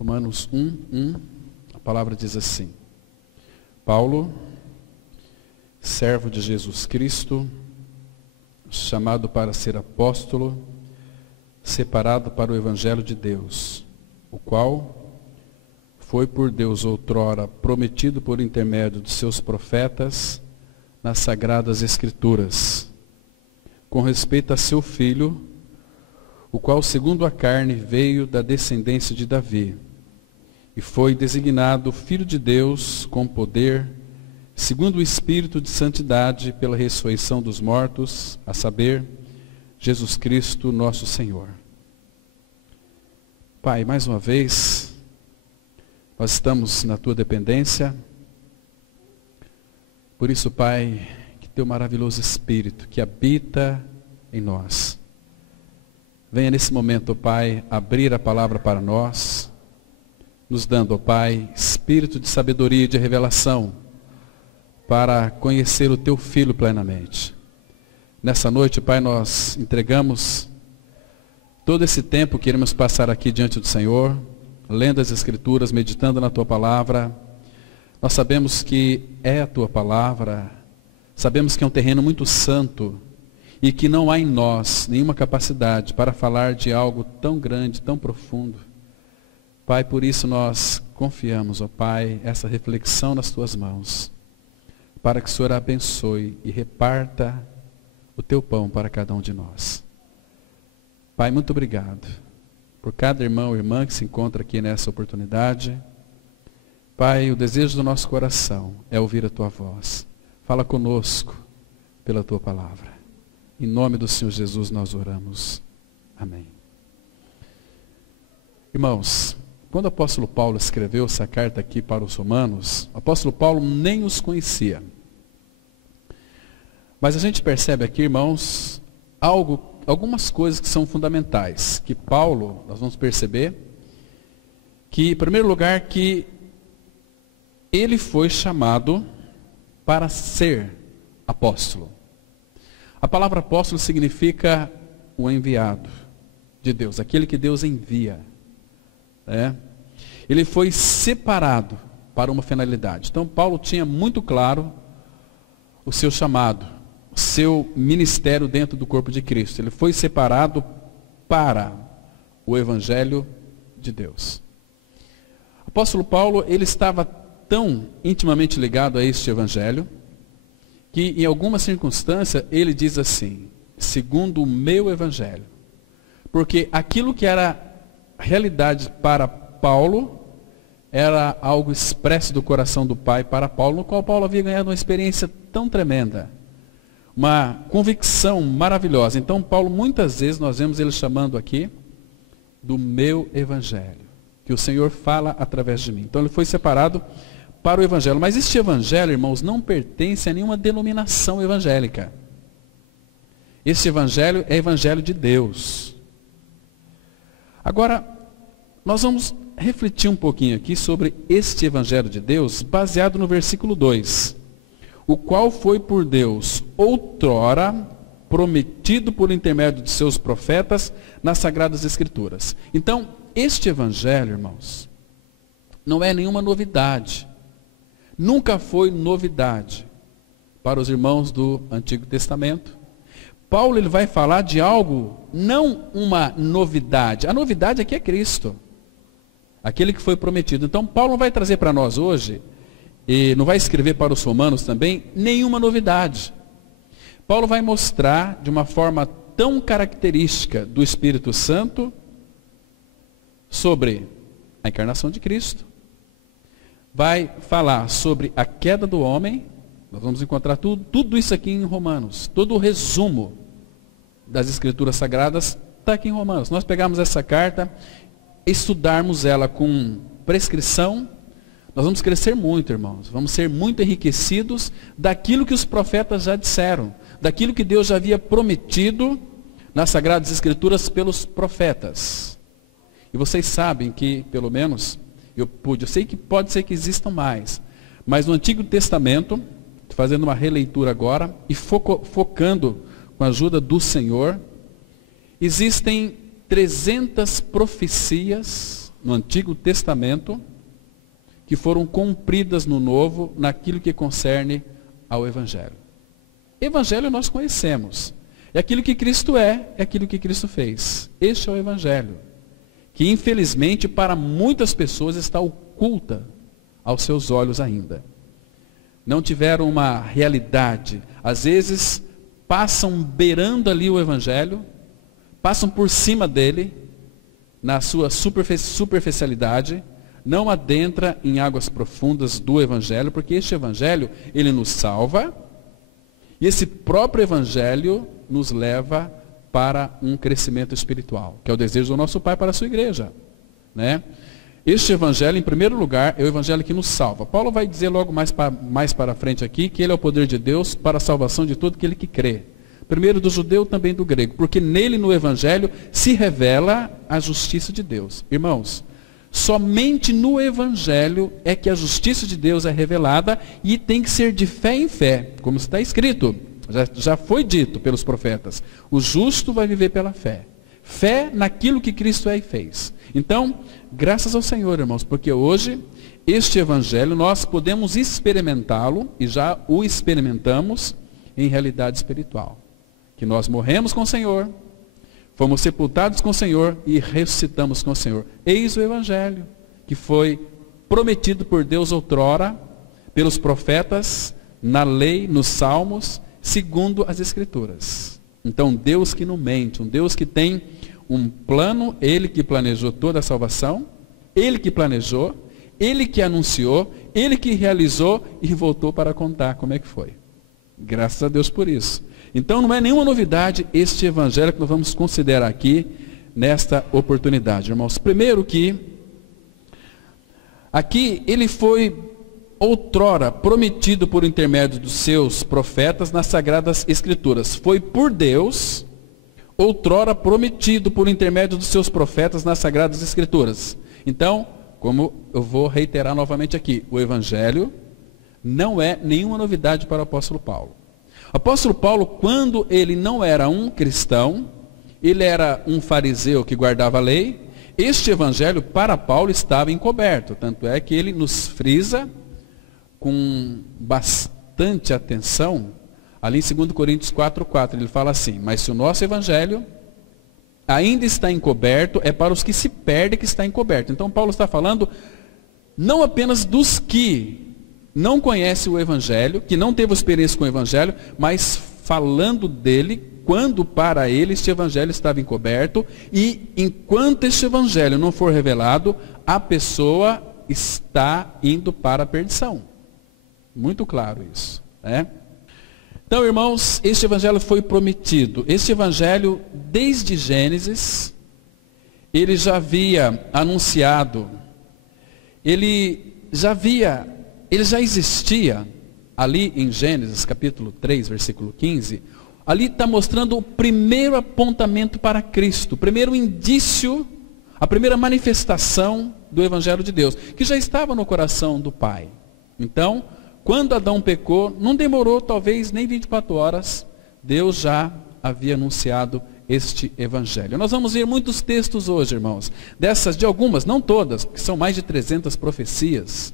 Romanos 1, a palavra diz assim: Paulo, servo de Jesus Cristo, chamado para ser apóstolo, separado para o Evangelho de Deus, o qual foi por Deus outrora prometido por intermédio de seus profetas nas Sagradas Escrituras, com respeito a seu Filho, o qual segundo a carne veio da descendência de Davi, e foi designado Filho de Deus com poder, segundo o Espírito de santidade, pela ressurreição dos mortos, a saber, Jesus Cristo nosso Senhor. Pai, mais uma vez, nós estamos na Tua dependência. Por isso, Pai, que Teu maravilhoso Espírito, que habita em nós, venha nesse momento, Pai, abrir a palavra para nós, nos dando, Pai, espírito de sabedoria e de revelação, para conhecer o Teu Filho plenamente. Nessa noite, Pai, nós entregamos todo esse tempo que iremos passar aqui diante do Senhor, lendo as Escrituras, meditando na Tua palavra. Nós sabemos que é a Tua palavra, sabemos que é um terreno muito santo e que não há em nós nenhuma capacidade para falar de algo tão grande, tão profundo. Pai, por isso nós confiamos, ó Pai, essa reflexão nas Tuas mãos, para que o Senhor abençoe e reparta o Teu pão para cada um de nós. Pai, muito obrigado por cada irmão e irmã que se encontra aqui nessa oportunidade. Pai, o desejo do nosso coração é ouvir a Tua voz. Fala conosco pela Tua palavra. Em nome do Senhor Jesus nós oramos. Amém. Irmãos, quando o apóstolo Paulo escreveu essa carta aqui para os romanos, o apóstolo Paulo nem os conhecia. Mas a gente percebe aqui, irmãos, algumas coisas que são fundamentais. Que Paulo, nós vamos perceber, que em primeiro lugar, que ele foi chamado para ser apóstolo. A palavra apóstolo significa o enviado de Deus, aquele que Deus envia. Ele foi separado para uma finalidade. Então Paulo tinha muito claro o seu chamado, o seu ministério dentro do corpo de Cristo. Ele foi separado para o Evangelho de Deus. O apóstolo Paulo, ele estava tão intimamente ligado a este Evangelho, que em alguma circunstância ele diz assim, segundo o meu Evangelho. Porque aquilo que era realidade para Paulo, era algo expresso do coração do Pai para Paulo, no qual Paulo havia ganhado uma experiência tão tremenda, uma convicção maravilhosa. Então Paulo, muitas vezes, nós vemos ele chamando aqui, do meu Evangelho, que o Senhor fala através de mim. Então ele foi separado para o Evangelho. Mas este Evangelho, irmãos, não pertence a nenhuma denominação evangélica. Este Evangelho é Evangelho de Deus. Agora, nós vamos refletir um pouquinho aqui sobre este Evangelho de Deus, baseado no versículo 2. O qual foi por Deus outrora prometido por intermédio de seus profetas nas Sagradas Escrituras. Então, este Evangelho, irmãos, não é nenhuma novidade. Nunca foi novidade para os irmãos do Antigo Testamento. Paulo ele vai falar de algo, não uma novidade. A novidade aqui é Cristo, aquele que foi prometido. Então Paulo não vai trazer para nós hoje, e não vai escrever para os romanos também, nenhuma novidade. Paulo vai mostrar de uma forma tão característica do Espírito Santo sobre a encarnação de Cristo. Vai falar sobre a queda do homem. Nós vamos encontrar tudo isso aqui em Romanos. Todo o resumo das Escrituras Sagradas está aqui em Romanos. Nós pegarmos essa carta, estudarmos ela com prescrição, nós vamos crescer muito, irmãos. Vamos ser muito enriquecidos daquilo que os profetas já disseram, daquilo que Deus já havia prometido nas Sagradas Escrituras pelos profetas. E vocês sabem que, pelo menos, eu sei que pode ser que existam mais, mas no Antigo Testamento, fazendo uma releitura agora e focando com a ajuda do Senhor, existem 300 profecias no Antigo Testamento que foram cumpridas no Novo, naquilo que concerne ao Evangelho. Evangelho nós conhecemos. É aquilo que Cristo é aquilo que Cristo fez. Este é o Evangelho, que infelizmente para muitas pessoas está oculta aos seus olhos ainda. Não tiveram uma realidade. Às vezes passam beirando ali o Evangelho, passam por cima dele, na sua superficialidade, não adentra em águas profundas do Evangelho, porque este Evangelho, ele nos salva, e esse próprio Evangelho nos leva para um crescimento espiritual, que é o desejo do nosso Pai para a sua igreja, né? Este Evangelho, em primeiro lugar, é o Evangelho que nos salva. Paulo vai dizer logo mais para frente aqui, que ele é o poder de Deus para a salvação de todo aquele que crê. Primeiro do judeu, também do grego, porque nele, no Evangelho, se revela a justiça de Deus. Irmãos, somente no Evangelho é que a justiça de Deus é revelada e tem que ser de fé em fé, como está escrito, já foi dito pelos profetas. O justo vai viver pela fé. Fé naquilo que Cristo é e fez. Então, graças ao Senhor, irmãos, porque hoje este Evangelho nós podemos experimentá-lo, e já o experimentamos em realidade espiritual. Que nós morremos com o Senhor, fomos sepultados com o Senhor e ressuscitamos com o Senhor. Eis o Evangelho, que foi prometido por Deus outrora, pelos profetas, na lei, nos salmos, segundo as Escrituras. Então, Deus que não mente, um Deus que tem um plano, Ele que planejou toda a salvação, Ele que planejou, Ele que anunciou, Ele que realizou e voltou para contar como é que foi. Graças a Deus por isso. Então não é nenhuma novidade este Evangelho que nós vamos considerar aqui, nesta oportunidade, irmãos. Primeiro que, aqui ele foi outrora prometido por intermédio dos seus profetas nas Sagradas Escrituras. Foi por Deus, outrora prometido por intermédio dos seus profetas nas Sagradas Escrituras. Então, como eu vou reiterar novamente aqui, o Evangelho não é nenhuma novidade para o apóstolo Paulo. O apóstolo Paulo, quando ele não era um cristão, ele era um fariseu que guardava a lei, este Evangelho para Paulo estava encoberto. Tanto é que ele nos frisa com bastante atenção, ali em 2 Coríntios 4:4, ele fala assim: mas se o nosso Evangelho ainda está encoberto, é para os que se perdem que está encoberto. Então Paulo está falando não apenas dos que não conhecem o Evangelho, que não teve experiência com o Evangelho, mas falando dele, quando para ele este Evangelho estava encoberto, e enquanto este Evangelho não for revelado, a pessoa está indo para a perdição. Muito claro isso, né? Então, irmãos, este Evangelho foi prometido. Este Evangelho, desde Gênesis, ele já havia anunciado, ele já existia, ali em Gênesis capítulo 3, versículo 15, ali está mostrando o primeiro apontamento para Cristo, o primeiro indício, a primeira manifestação do Evangelho de Deus, que já estava no coração do Pai. Então, quando Adão pecou, não demorou talvez nem 24 horas, Deus já havia anunciado este Evangelho. Nós vamos ver muitos textos hoje, irmãos, de algumas, não todas, porque são mais de 300 profecias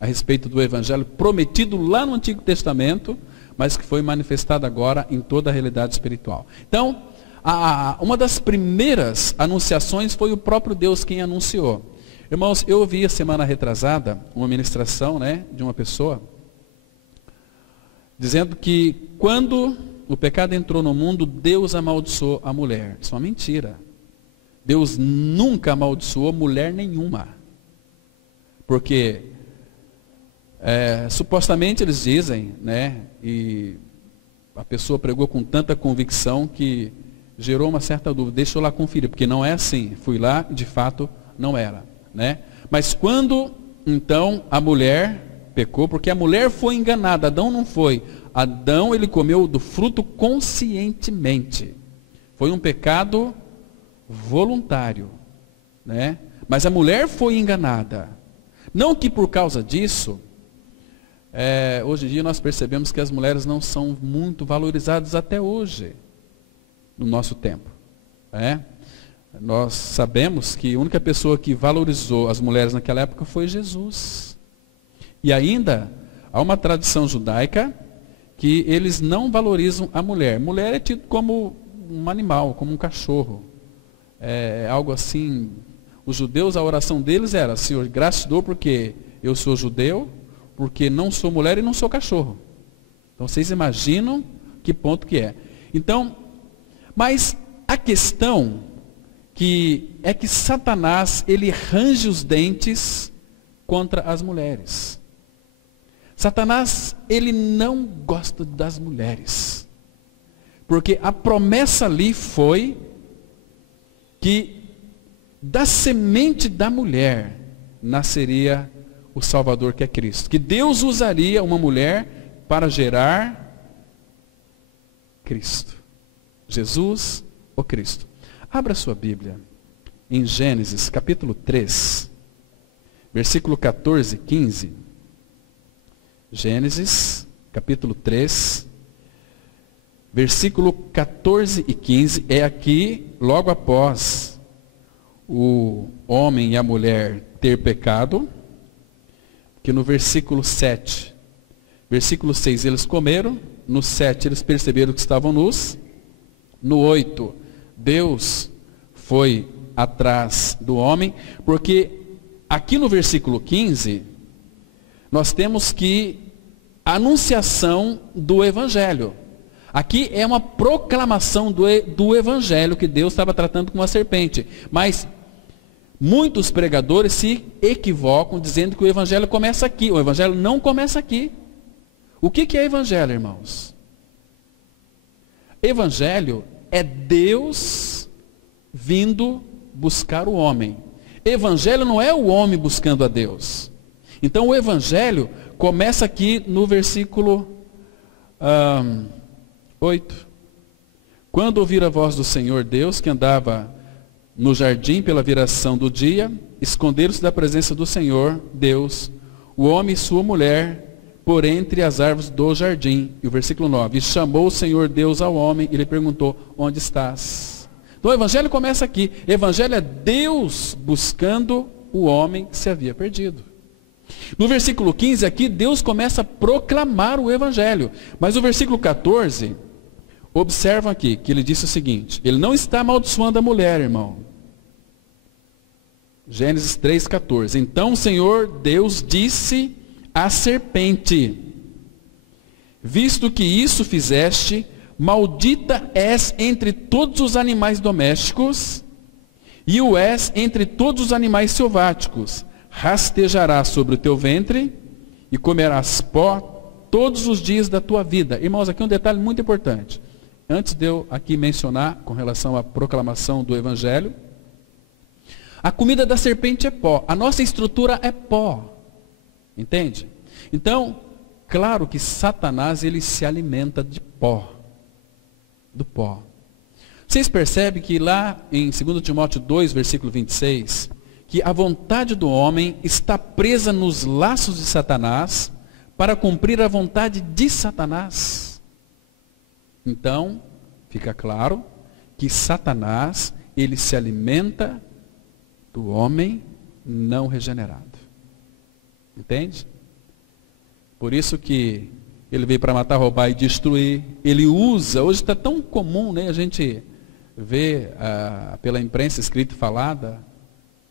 a respeito do Evangelho prometido lá no Antigo Testamento, mas que foi manifestado agora em toda a realidade espiritual. Então, uma das primeiras anunciações foi o próprio Deus quem anunciou. Irmãos, eu ouvi a semana retrasada uma ministração, de uma pessoa, dizendo que quando o pecado entrou no mundo, Deus amaldiçoou a mulher. Isso é uma mentira. Deus nunca amaldiçoou mulher nenhuma. Porque supostamente eles dizem, e a pessoa pregou com tanta convicção que gerou uma certa dúvida. Deixa eu lá conferir, porque não é assim. Fui lá e de fato não era. Mas quando então a mulher pecou, porque a mulher foi enganada, Adão não foi. Adão, ele comeu do fruto conscientemente. Foi um pecado voluntário, Mas a mulher foi enganada. Não que por causa disso, hoje em dia nós percebemos que as mulheres não são muito valorizadas até hoje, no nosso tempo. Nós sabemos que a única pessoa que valorizou as mulheres naquela época foi Jesus. E ainda há uma tradição judaica que eles não valorizam a mulher. Mulher é tido como um animal, como um cachorro. É algo assim. Os judeus, a oração deles era: Senhor, graças te dou porque eu sou judeu, porque não sou mulher e não sou cachorro. Então vocês imaginam que ponto que é. Então, mas a questão é que Satanás, ele range os dentes contra as mulheres. Satanás, ele não gosta das mulheres. Porque a promessa ali foi que da semente da mulher nasceria o Salvador, que é Cristo. Que Deus usaria uma mulher para gerar Cristo. Jesus ou Cristo. Abra sua Bíblia em Gênesis capítulo 3, versículo 14 e 15. Gênesis capítulo 3, versículo 14 e 15. É aqui, logo após o homem e a mulher ter pecado, que no versículo 7, versículo 6 eles comeram, no 7 eles perceberam que estavam nus, no 8 Deus foi atrás do homem, porque aqui no versículo 15 nós temos que a anunciação do Evangelho. Aqui é uma proclamação do Evangelho que Deus estava tratando com a serpente. Mas muitos pregadores se equivocam dizendo que o Evangelho começa aqui. O Evangelho não começa aqui. O que é Evangelho, irmãos? Evangelho é Deus vindo buscar o homem. Evangelho não é o homem buscando a Deus. Então o Evangelho começa aqui no versículo 8. Quando ouvir a voz do Senhor Deus, que andava no jardim pela viração do dia, esconderam-se da presença do Senhor Deus, o homem e sua mulher, por entre as árvores do jardim. E o versículo 9. E chamou o Senhor Deus ao homem e lhe perguntou: onde estás? Então o Evangelho começa aqui. O Evangelho é Deus buscando o homem que se havia perdido. No versículo 15 aqui, Deus começa a proclamar o Evangelho. Mas o versículo 14, observam aqui, que ele disse o seguinte: ele não está amaldiçoando a mulher, irmão. Gênesis 3,14. Então o Senhor Deus disse à serpente: visto que isso fizeste, maldita és entre todos os animais domésticos, e o és entre todos os animais selváticos. Rastejarás sobre o teu ventre, e comerás pó todos os dias da tua vida. Irmãos, aqui um detalhe muito importante. Antes de eu aqui mencionar, com relação à proclamação do Evangelho, a comida da serpente é pó. A nossa estrutura é pó. Entende? Então, claro que Satanás, ele se alimenta de pó. Do pó. Vocês percebem que lá em 2 Timóteo 2, versículo 26, que a vontade do homem está presa nos laços de Satanás para cumprir a vontade de Satanás. Então, fica claro que Satanás, ele se alimenta do homem não regenerado. Entende? Por isso que ele veio para matar, roubar e destruir. Ele usa, hoje está tão comum, né, a gente vê pela imprensa escrita e falada,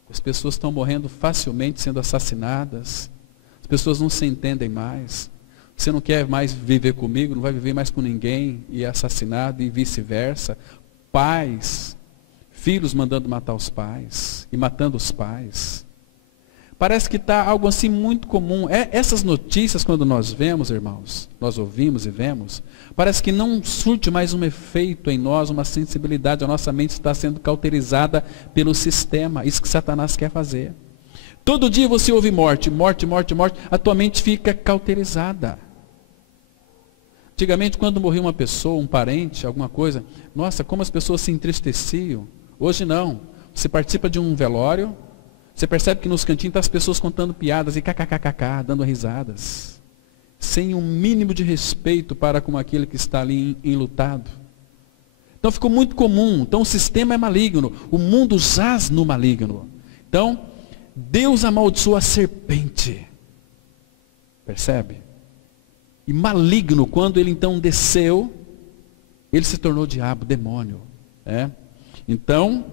as pessoas estão morrendo facilmente, sendo assassinadas. As pessoas não se entendem mais. Você não quer mais viver comigo, não vai viver mais com ninguém, e é assassinado, e vice-versa. Pais, filhos mandando matar os pais, e matando os pais. Parece que está algo assim muito comum. Essas notícias, quando nós vemos, irmãos, nós ouvimos e vemos, parece que não surte mais um efeito em nós, uma sensibilidade. A nossa mente está sendo cauterizada pelo sistema. Isso que Satanás quer fazer. Todo dia você ouve morte, morte, morte, morte. A tua mente fica cauterizada. Antigamente, quando morria uma pessoa, um parente, alguma coisa, nossa, como as pessoas se entristeciam. Hoje não. Você participa de um velório, você percebe que nos cantinhos estão as pessoas contando piadas e kkkk, dando risadas, sem um mínimo de respeito para com aquele que está ali enlutado. Então ficou muito comum. Então o sistema é maligno. O mundo jaz no maligno. Então, Deus amaldiçoou a serpente. Percebe? E maligno, quando ele então desceu, ele se tornou diabo, demônio. Então,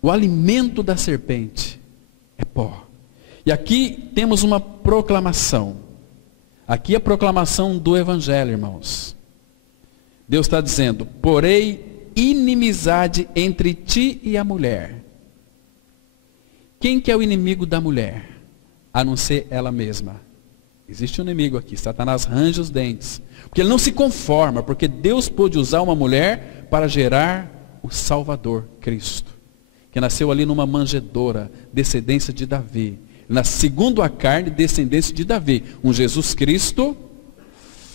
o alimento da serpente é pó. E aqui temos uma proclamação. Aqui é a proclamação do Evangelho, irmãos. Deus está dizendo: porém inimizade entre ti e a mulher. Quem que é o inimigo da mulher? A não ser ela mesma. Existe um inimigo aqui, Satanás range os dentes. Porque ele não se conforma, porque Deus pôde usar uma mulher para gerar o Salvador, Cristo. Que nasceu ali numa manjedoura, descendência de Davi. Segundo a carne, descendência de Davi. Um Jesus Cristo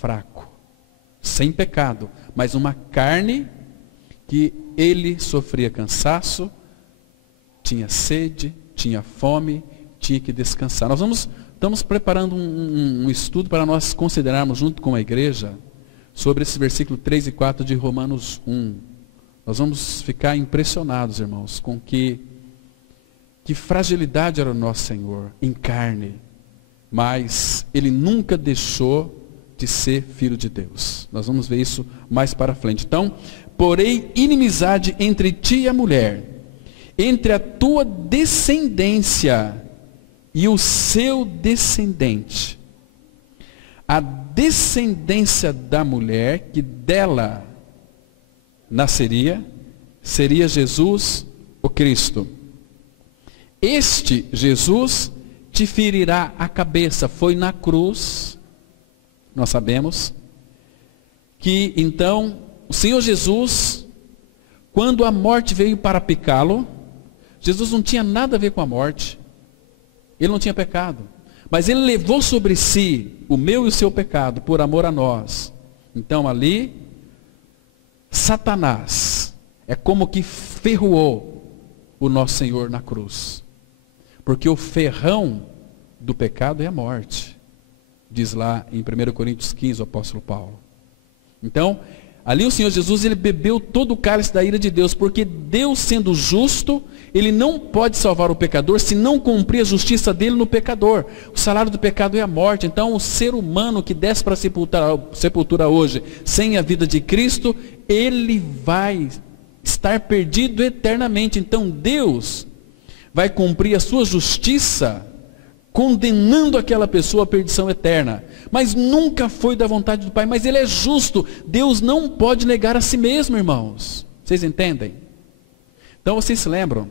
fraco, sem pecado, mas uma carne que ele sofria cansaço, tinha sede, tinha fome, tinha que descansar. Nós estamos preparando um estudo para nós considerarmos junto com a igreja sobre esse versículo 3 e 4 de Romanos 1. Nós vamos ficar impressionados, irmãos, com que fragilidade era o nosso Senhor em carne, mas ele nunca deixou de ser filho de Deus. Nós vamos ver isso mais para frente. Então, porém, inimizade entre ti e a mulher, entre a tua descendência e o seu descendente. A descendência da mulher, que dela nasceria, seria Jesus, o Cristo. Este Jesus te ferirá a cabeça. Foi na cruz. Nós sabemos que então o Senhor Jesus, quando a morte veio para picá-lo, Jesus não tinha nada a ver com a morte. Ele não tinha pecado. Mas ele levou sobre si o meu e o seu pecado por amor a nós. Então ali, Satanás é como que ferroou o nosso Senhor na cruz. Porque o ferrão do pecado é a morte. Diz lá em 1 Coríntios 15 o apóstolo Paulo. Então, ali o Senhor Jesus, ele bebeu todo o cálice da ira de Deus, porque Deus, sendo justo, ele não pode salvar o pecador se não cumprir a justiça dele no pecador. O salário do pecado é a morte. Então, o ser humano que desce para a sepultura hoje, sem a vida de Cristo, ele vai estar perdido eternamente. Então, Deus vai cumprir a sua justiça, condenando aquela pessoa à perdição eterna. Mas nunca foi da vontade do Pai, mas ele é justo. Deus não pode negar a si mesmo, irmãos. Vocês entendem? Então vocês se lembram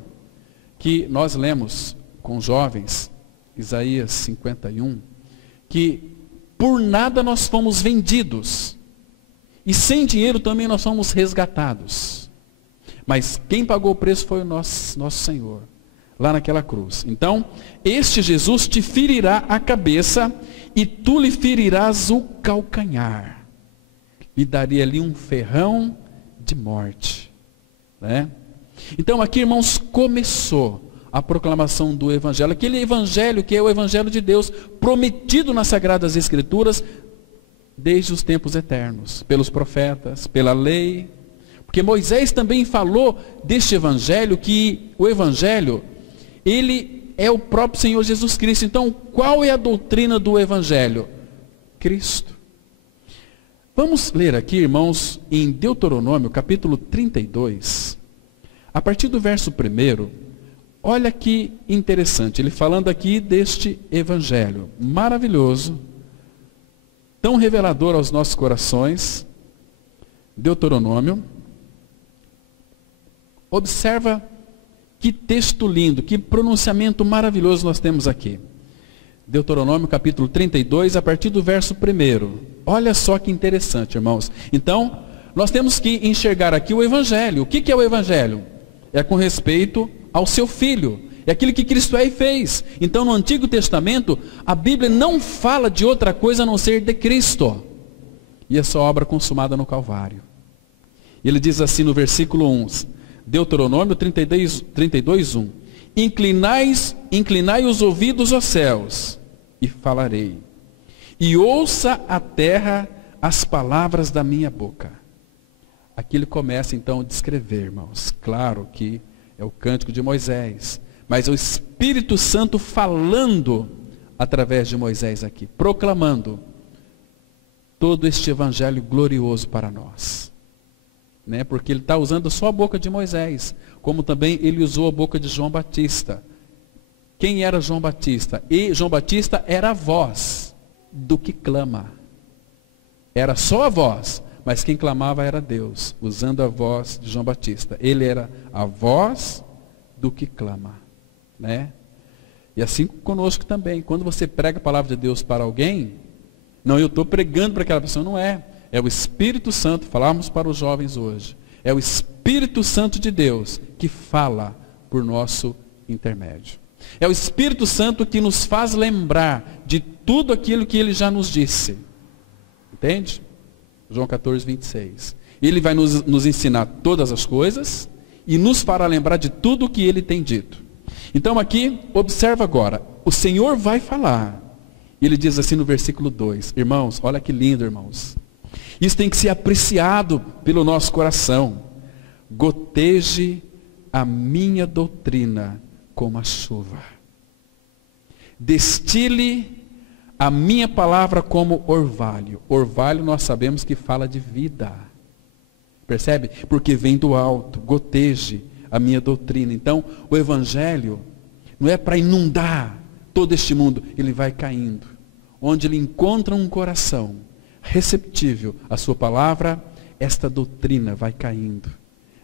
que nós lemos com jovens, Isaías 51, que por nada nós fomos vendidos, e sem dinheiro também nós fomos resgatados. Mas quem pagou o preço foi o nosso Senhor, lá naquela cruz. Então, este Jesus te ferirá a cabeça e tu lhe ferirás o calcanhar. Lhe daria ali um ferrão de morte. Né? Então aqui, irmãos, começou a proclamação do Evangelho. Aquele Evangelho que é o Evangelho de Deus, prometido nas Sagradas Escrituras, desde os tempos eternos, pelos profetas, pela lei. Porque Moisés também falou deste Evangelho, que o Evangelho, ele é o próprio Senhor Jesus Cristo. Então, qual é a doutrina do Evangelho? Cristo. Vamos ler aqui, irmãos, em Deuteronômio, capítulo 32, a partir do verso 1, olha que interessante, ele falando aqui deste Evangelho maravilhoso, tão revelador aos nossos corações. Deuteronômio, observa que texto lindo, que pronunciamento maravilhoso nós temos aqui. Deuteronômio capítulo 32, a partir do verso 1. Olha só que interessante, irmãos. Então, nós temos que enxergar aqui o Evangelho. O que é o Evangelho? É com respeito ao seu Filho. É aquilo que Cristo é e fez. Então, no Antigo Testamento, a Bíblia não fala de outra coisa a não ser de Cristo. E a sua obra consumada no Calvário. Ele diz assim no versículo 1, Deuteronômio 32, 1. Inclinai os ouvidos aos céus, e falarei. E ouça a terra as palavras da minha boca. Aqui ele começa então a descrever, irmãos. Claro que é o cântico de Moisés, mas é o Espírito Santo falando através de Moisés aqui, proclamando todo este evangelho glorioso para nós. Né? Porque ele está usando só a boca de Moisés, como também ele usou a boca de João Batista. Quem era João Batista? E João Batista era a voz do que clama. Era só a voz, mas quem clamava era Deus, usando a voz de João Batista. Ele era a voz do que clama. Né? E assim conosco também. Quando você prega a palavra de Deus para alguém, não, eu estou pregando para aquela pessoa, não é. É o Espírito Santo, falamos para os jovens hoje. É o Espírito Santo de Deus que fala por nosso intermédio. É o Espírito Santo que nos faz lembrar de tudo aquilo que ele já nos disse. Entende? João 14, 26. Ele vai nos ensinar todas as coisas e nos fará lembrar de tudo o que ele tem dito. Então aqui, observa agora. O Senhor vai falar. Ele diz assim no versículo 2. Irmãos, olha que lindo, irmãos. Isso tem que ser apreciado pelo nosso coração. Goteje a minha doutrina como a chuva. Destile a minha palavra como orvalho. Orvalho nós sabemos que fala de vida. Percebe? Porque vem do alto. Goteje a minha doutrina. Então, o evangelho não é para inundar todo este mundo. Ele vai caindo. Onde ele encontra um coração receptível à sua palavra, esta doutrina vai caindo.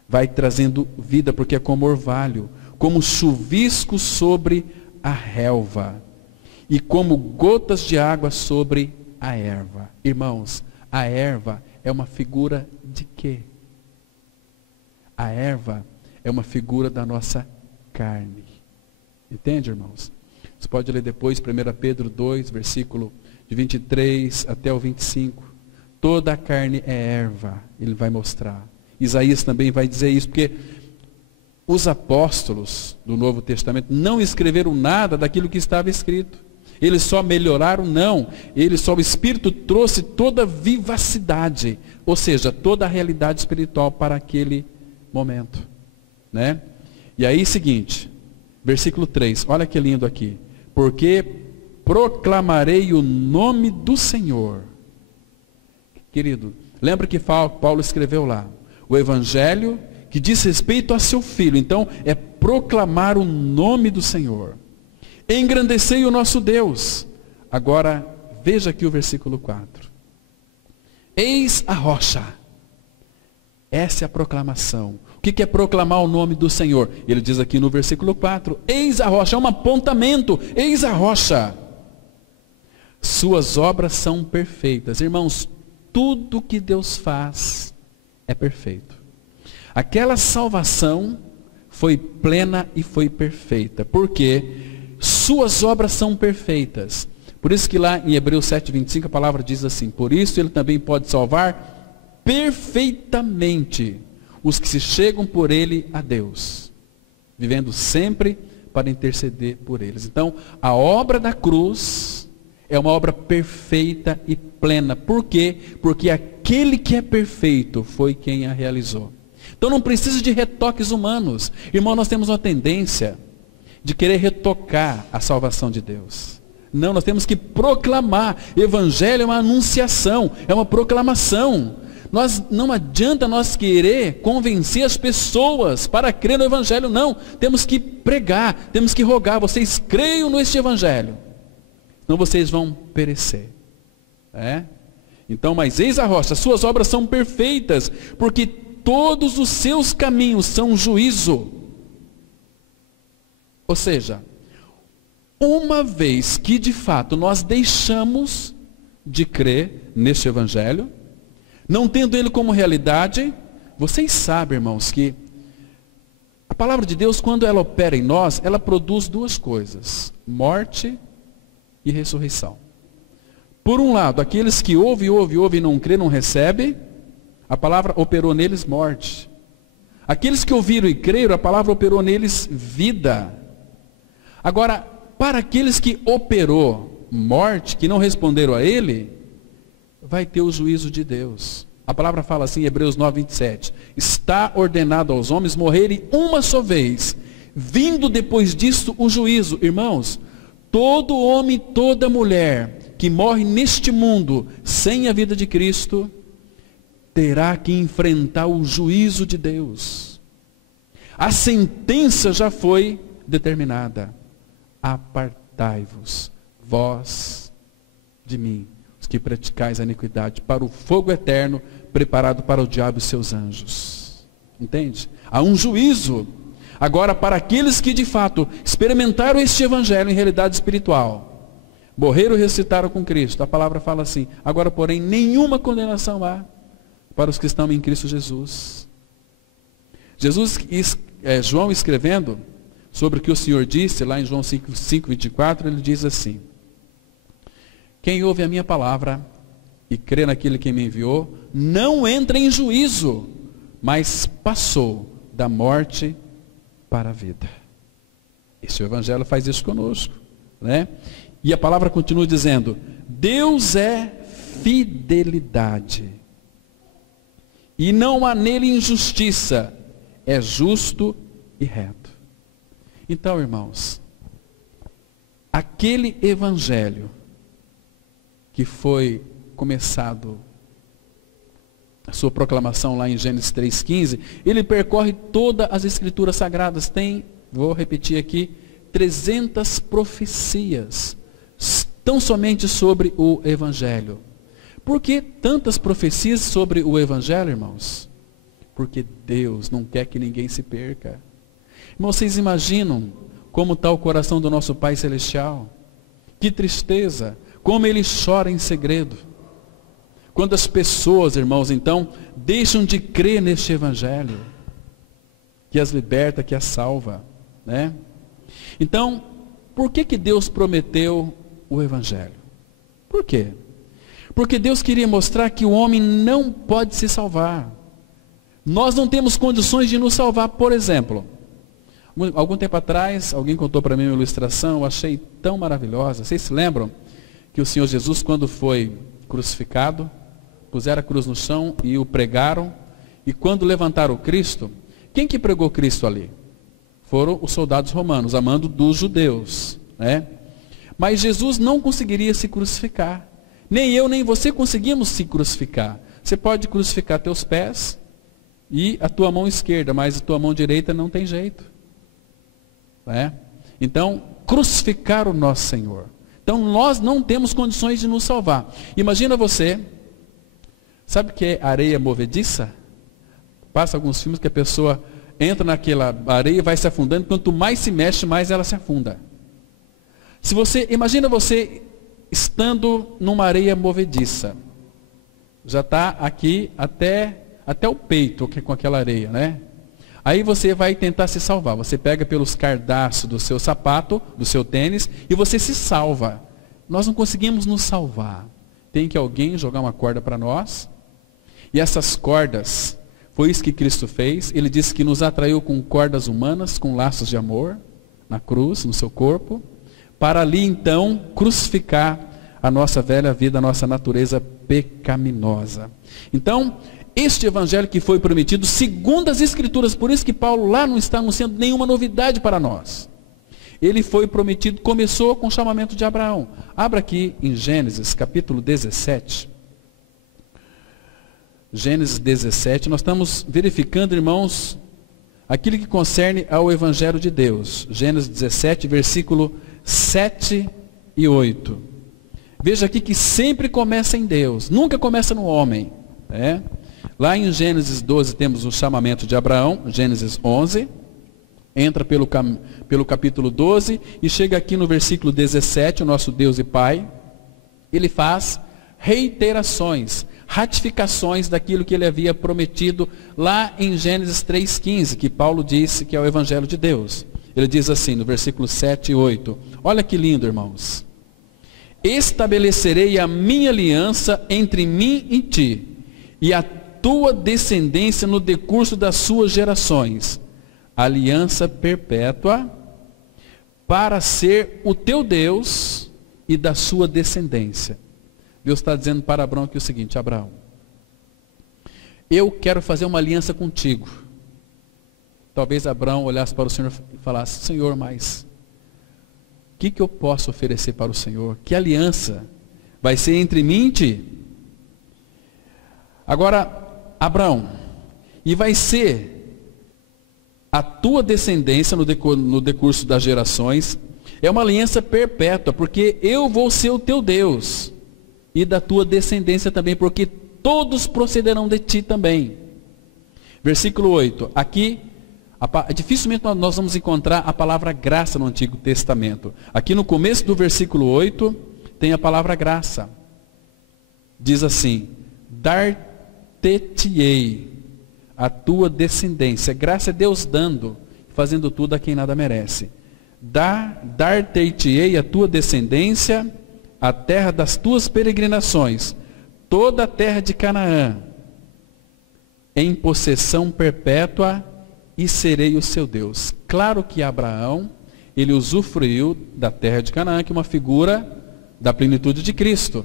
Vai trazendo vida, porque é como orvalho, como chuvisco sobre a relva e como gotas de água sobre a erva. Irmãos, a erva é uma figura de quê? A erva é uma figura da nossa carne. Entende, irmãos? Você pode ler depois 1 Pedro 2, versículo de 23 até o 25. Toda a carne é erva, ele vai mostrar. Isaías também vai dizer isso, porque os apóstolos do Novo Testamento não escreveram nada daquilo que estava escrito. Eles só melhoraram, não. O Espírito trouxe toda a vivacidade, ou seja, toda a realidade espiritual para aquele momento. Né? E aí, seguinte, versículo 3, olha que lindo aqui. Porque proclamarei o nome do Senhor. Querido, lembra que Paulo escreveu lá, o Evangelho que diz respeito a seu Filho. Então, é proclamar o nome do Senhor. Engrandecei o nosso Deus. Agora, veja aqui o versículo 4. Eis a rocha. Essa é a proclamação. O que é proclamar o nome do Senhor? Ele diz aqui no versículo 4. Eis a rocha, é um apontamento. Eis a rocha. Suas obras são perfeitas. Irmãos, tudo que Deus faz é perfeito. Aquela salvação foi plena e foi perfeita. Porque suas obras são perfeitas. Por isso que lá em Hebreus 7:25 a palavra diz assim: por isso ele também pode salvar perfeitamente os que se chegam por ele a Deus, vivendo sempre para interceder por eles. Então, a obra da cruz é uma obra perfeita e plena. Por quê? Porque aquele que é perfeito foi quem a realizou. Então não precisa de retoques humanos. Irmão, nós temos uma tendência de querer retocar a salvação de Deus. Não, nós temos que proclamar. Evangelho é uma anunciação, é uma proclamação. Não adianta nós querer convencer as pessoas para crer no Evangelho, não. Temos que pregar, temos que rogar. Vocês creiam neste Evangelho, senão vocês vão perecer. Então, mas eis a rocha, suas obras são perfeitas, porque todos os seus caminhos são juízo. Ou seja, uma vez que de fato nós deixamos de crer neste Evangelho, não tendo ele como realidade, vocês sabem, irmãos, que a palavra de Deus, quando ela opera em nós, ela produz duas coisas: morte e ressurreição. Por um lado, aqueles que ouvem e não crê, não recebem, a palavra operou neles morte. Aqueles que ouviram e creram, a palavra operou neles vida. Agora, para aqueles que operou morte, que não responderam a ele, vai ter o juízo de Deus. A palavra fala assim, Hebreus 9, 27. Está ordenado aos homens morrerem uma só vez, vindo depois disso o juízo. Irmãos, todo homem, toda mulher que morre neste mundo sem a vida de Cristo, terá que enfrentar o juízo de Deus. A sentença já foi determinada. Apartai-vos, vós de mim, os que praticais a iniquidade, para o fogo eterno, preparado para o diabo e seus anjos. Entende? Há um juízo. Agora, para aqueles que de fato experimentaram este evangelho em realidade espiritual, morreram e ressuscitaram com Cristo, a palavra fala assim, agora porém nenhuma condenação há para os que estão em Cristo Jesus. João escrevendo sobre o que o Senhor disse, lá em João 5, 24, ele diz assim, quem ouve a minha palavra e crê naquele que me enviou, não entra em juízo, mas passou da morte para a vida. Esse evangelho faz isso conosco, né? E a palavra continua dizendo, Deus é fidelidade, e não há nele injustiça, é justo e reto. Então, irmãos, aquele evangelho que foi começado, a sua proclamação lá em Gênesis 3,15, ele percorre todas as escrituras sagradas, tem, vou repetir aqui, 300 profecias, tão somente sobre o evangelho. Por que tantas profecias sobre o evangelho, irmãos? Porque Deus não quer que ninguém se perca. Irmãos, vocês imaginam como está o coração do nosso Pai Celestial? Que tristeza, como Ele chora em segredo. Quando as pessoas, irmãos, então, deixam de crer neste evangelho, que as liberta, que as salva, né? Então, por que Deus prometeu o evangelho? Por quê? Porque Deus queria mostrar que o homem não pode se salvar. Nós não temos condições de nos salvar. Por exemplo, algum tempo atrás, alguém contou para mim uma ilustração, eu achei tão maravilhosa. Vocês se lembram que o Senhor Jesus, quando foi crucificado, puseram a cruz no chão e o pregaram, e quando levantaram o Cristo, quem que pregou Cristo ali? Foram os soldados romanos, a mando dos judeus, né? Mas Jesus não conseguiria se crucificar. Nem eu, nem você conseguimos se crucificar. Você pode crucificar teus pés e a tua mão esquerda, mas a tua mão direita não tem jeito, né? Então, crucificar o nosso Senhor. Então, nós não temos condições de nos salvar. Imagina você, sabe o que é areia movediça? Passa alguns filmes que a pessoa entra naquela areia e vai se afundando, quanto mais se mexe, mais ela se afunda. Imagina você estando numa areia movediça, já está aqui até o peito com aquela areia, né? Aí você vai tentar se salvar, você pega pelos cardaços do seu sapato, do seu tênis, e você se salva. Nós não conseguimos nos salvar, tem que alguém jogar uma corda para nós, e essas cordas, foi isso que Cristo fez, Ele disse que nos atraiu com cordas humanas, com laços de amor, na cruz, no seu corpo, para ali então crucificar a nossa velha vida, a nossa natureza pecaminosa. Então, este evangelho que foi prometido, segundo as Escrituras, por isso que Paulo lá não está anunciando nenhuma novidade para nós. Ele foi prometido, começou com o chamamento de Abraão. Abra aqui em Gênesis, capítulo 17. Gênesis 17, nós estamos verificando, irmãos, aquilo que concerne ao evangelho de Deus. Gênesis 17, versículo 7 e 8. Veja aqui que sempre começa em Deus, nunca começa no homem, né? Lá em Gênesis 12 temos o chamamento de Abraão, Gênesis 11, entra pelo capítulo 12 e chega aqui no versículo 17, o nosso Deus e Pai, Ele faz reiterações, ratificações daquilo que Ele havia prometido lá em Gênesis 3,15, que Paulo disse que é o Evangelho de Deus. Ele diz assim, no versículo 7 e 8, olha que lindo, irmãos. Estabelecerei a minha aliança entre mim e ti, e a tua descendência no decurso das suas gerações, aliança perpétua, para ser o teu Deus e da sua descendência. Deus está dizendo para Abraão aqui o seguinte, Abraão, eu quero fazer uma aliança contigo. Talvez Abraão olhasse para o Senhor e falasse, Senhor, mas o que eu posso oferecer para o Senhor? Que aliança vai ser entre mim e ti? Agora, Abraão, e vai ser a tua descendência no decurso das gerações, é uma aliança perpétua, porque eu vou ser o teu Deus, e da tua descendência também, porque todos procederão de ti também. Versículo 8, aqui, dificilmente nós vamos encontrar a palavra graça no Antigo Testamento. Aqui no começo do versículo 8, tem a palavra graça. Diz assim, dar-te-ei a tua descendência. Graça é Deus dando, fazendo tudo a quem nada merece. Dar-te-ei a tua descendência, a terra das tuas peregrinações, toda a terra de Canaã, em possessão perpétua, e serei o seu Deus. Claro que Abraão, ele usufruiu da terra de Canaã, que é uma figura da plenitude de Cristo.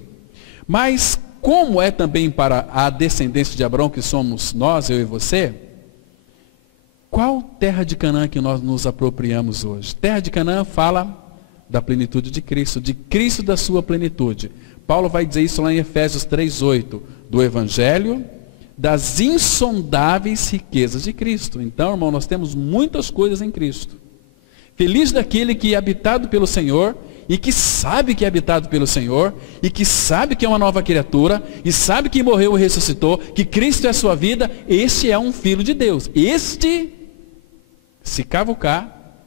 Mas, como é também para a descendência de Abraão, que somos nós, eu e você, qual terra de Canaã que nós nos apropriamos hoje? Terra de Canaã fala da plenitude de Cristo da sua plenitude. Paulo vai dizer isso lá em Efésios 3:8, do Evangelho, das insondáveis riquezas de Cristo. Então, irmão, nós temos muitas coisas em Cristo. Feliz daquele que é habitado pelo Senhor, e que sabe que é habitado pelo Senhor, e que sabe que é uma nova criatura, e sabe que morreu e ressuscitou, que Cristo é a sua vida. Este é um filho de Deus. Este, se cavucar,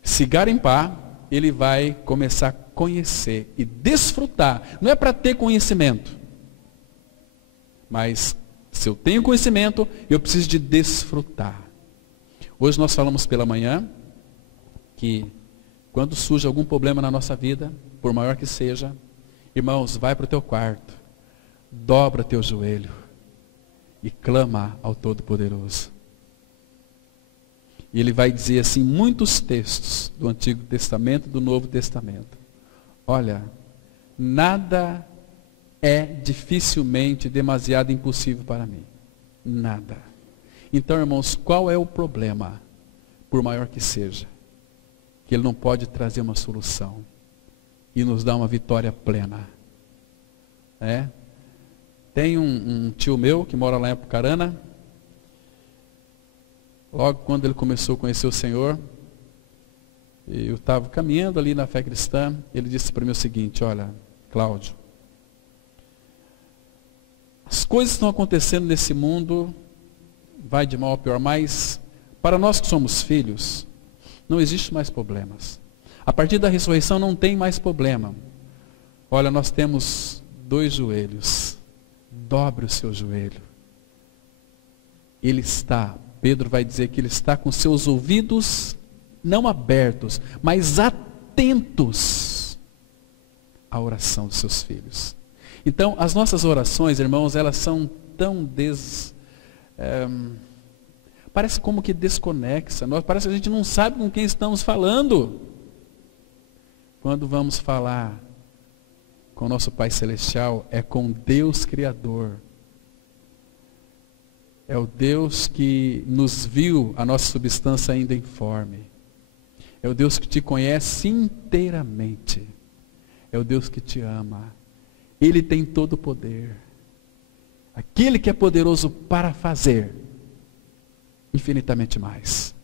se garimpar, ele vai começar a conhecer e desfrutar. Não é para ter conhecimento, mas se eu tenho conhecimento, eu preciso de desfrutar. Hoje nós falamos pela manhã que quando surge algum problema na nossa vida, por maior que seja, irmãos, vai para o teu quarto, dobra teu joelho e clama ao Todo-Poderoso. E ele vai dizer assim, muitos textos do Antigo Testamento e do Novo Testamento. Olha, nada é dificilmente demasiado impossível para mim. Nada. Então, irmãos, qual é o problema, por maior que seja? Que ele não pode trazer uma solução e nos dar uma vitória plena. Tem um tio meu que mora lá em Apucarana. Logo quando ele começou a conhecer o Senhor, eu estava caminhando ali na fé cristã, ele disse para mim o seguinte, olha, Cláudio, as coisas estão acontecendo nesse mundo, vai de mal a pior, mas para nós que somos filhos, não existe mais problemas. A partir da ressurreição não tem mais problema. Olha, nós temos 2 joelhos. Dobre o seu joelho. Ele está, Pedro vai dizer que ele está com seus ouvidos não abertos, mas atentos à oração dos seus filhos. Então, as nossas orações, irmãos, elas são tão parece como que desconexa. Parece que a gente não sabe com quem estamos falando. Quando vamos falar com o nosso Pai Celestial, é com Deus Criador. É o Deus que nos viu a nossa substância ainda informe. É o Deus que te conhece inteiramente. É o Deus que te ama. Ele tem todo o poder. Aquele que é poderoso para fazer infinitamente mais.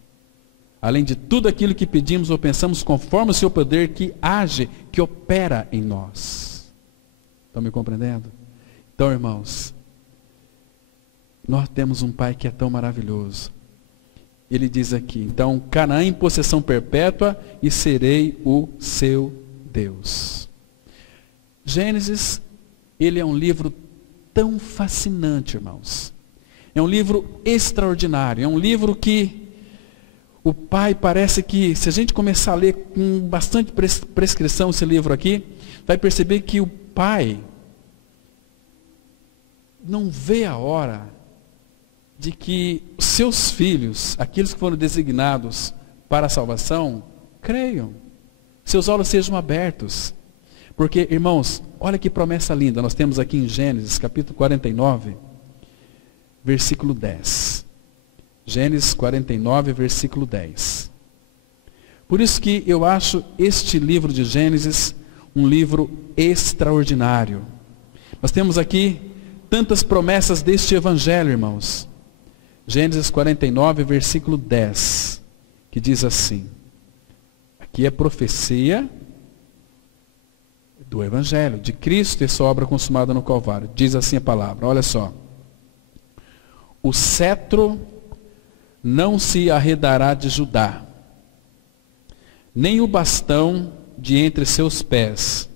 Além de tudo aquilo que pedimos ou pensamos, conforme o seu poder que age, que opera em nós. Estão me compreendendo? Então, irmãos, nós temos um Pai que é tão maravilhoso. Ele diz aqui, então, Canaã em possessão perpétua, e serei o seu Deus. Gênesis, ele é um livro tão fascinante, irmãos. É um livro extraordinário, é um livro que o Pai parece que, se a gente começar a ler com bastante prescrição esse livro aqui, vai perceber que o Pai não vê a hora de que os seus filhos, aqueles que foram designados para a salvação, creiam, seus olhos sejam abertos. Porque, irmãos, olha que promessa linda, nós temos aqui em Gênesis, capítulo 49, versículo 10. Gênesis 49, versículo 10. Por isso que eu acho este livro de Gênesis um livro extraordinário. Nós temos aqui tantas promessas deste evangelho, irmãos. Gênesis 49, versículo 10, que diz assim, aqui é profecia do evangelho, de Cristo e sua obra consumada no Calvário. Diz assim a palavra, olha só. O cetro não se arredará de Judá, nem o bastão de entre seus pés,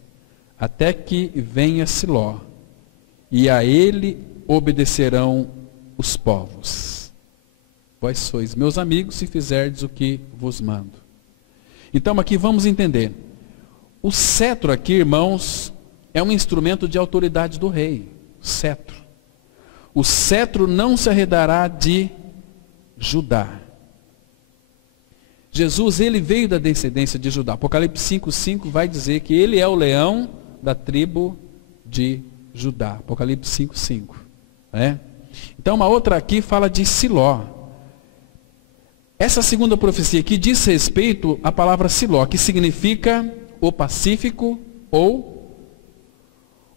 até que venha Siló, e a ele obedecerão os povos. Vós sois meus amigos se fizerdes o que vos mando. Então aqui vamos entender. O cetro aqui, irmãos, é um instrumento de autoridade do rei. Cetro. O cetro não se arredará de Judá. Jesus, ele veio da descendência de Judá. Apocalipse 5:5 vai dizer que ele é o leão da tribo de Judá. Apocalipse 5:5. Né? Então, uma outra aqui fala de Siló. Essa segunda profecia aqui diz respeito à palavra Siló, que significa o pacífico ou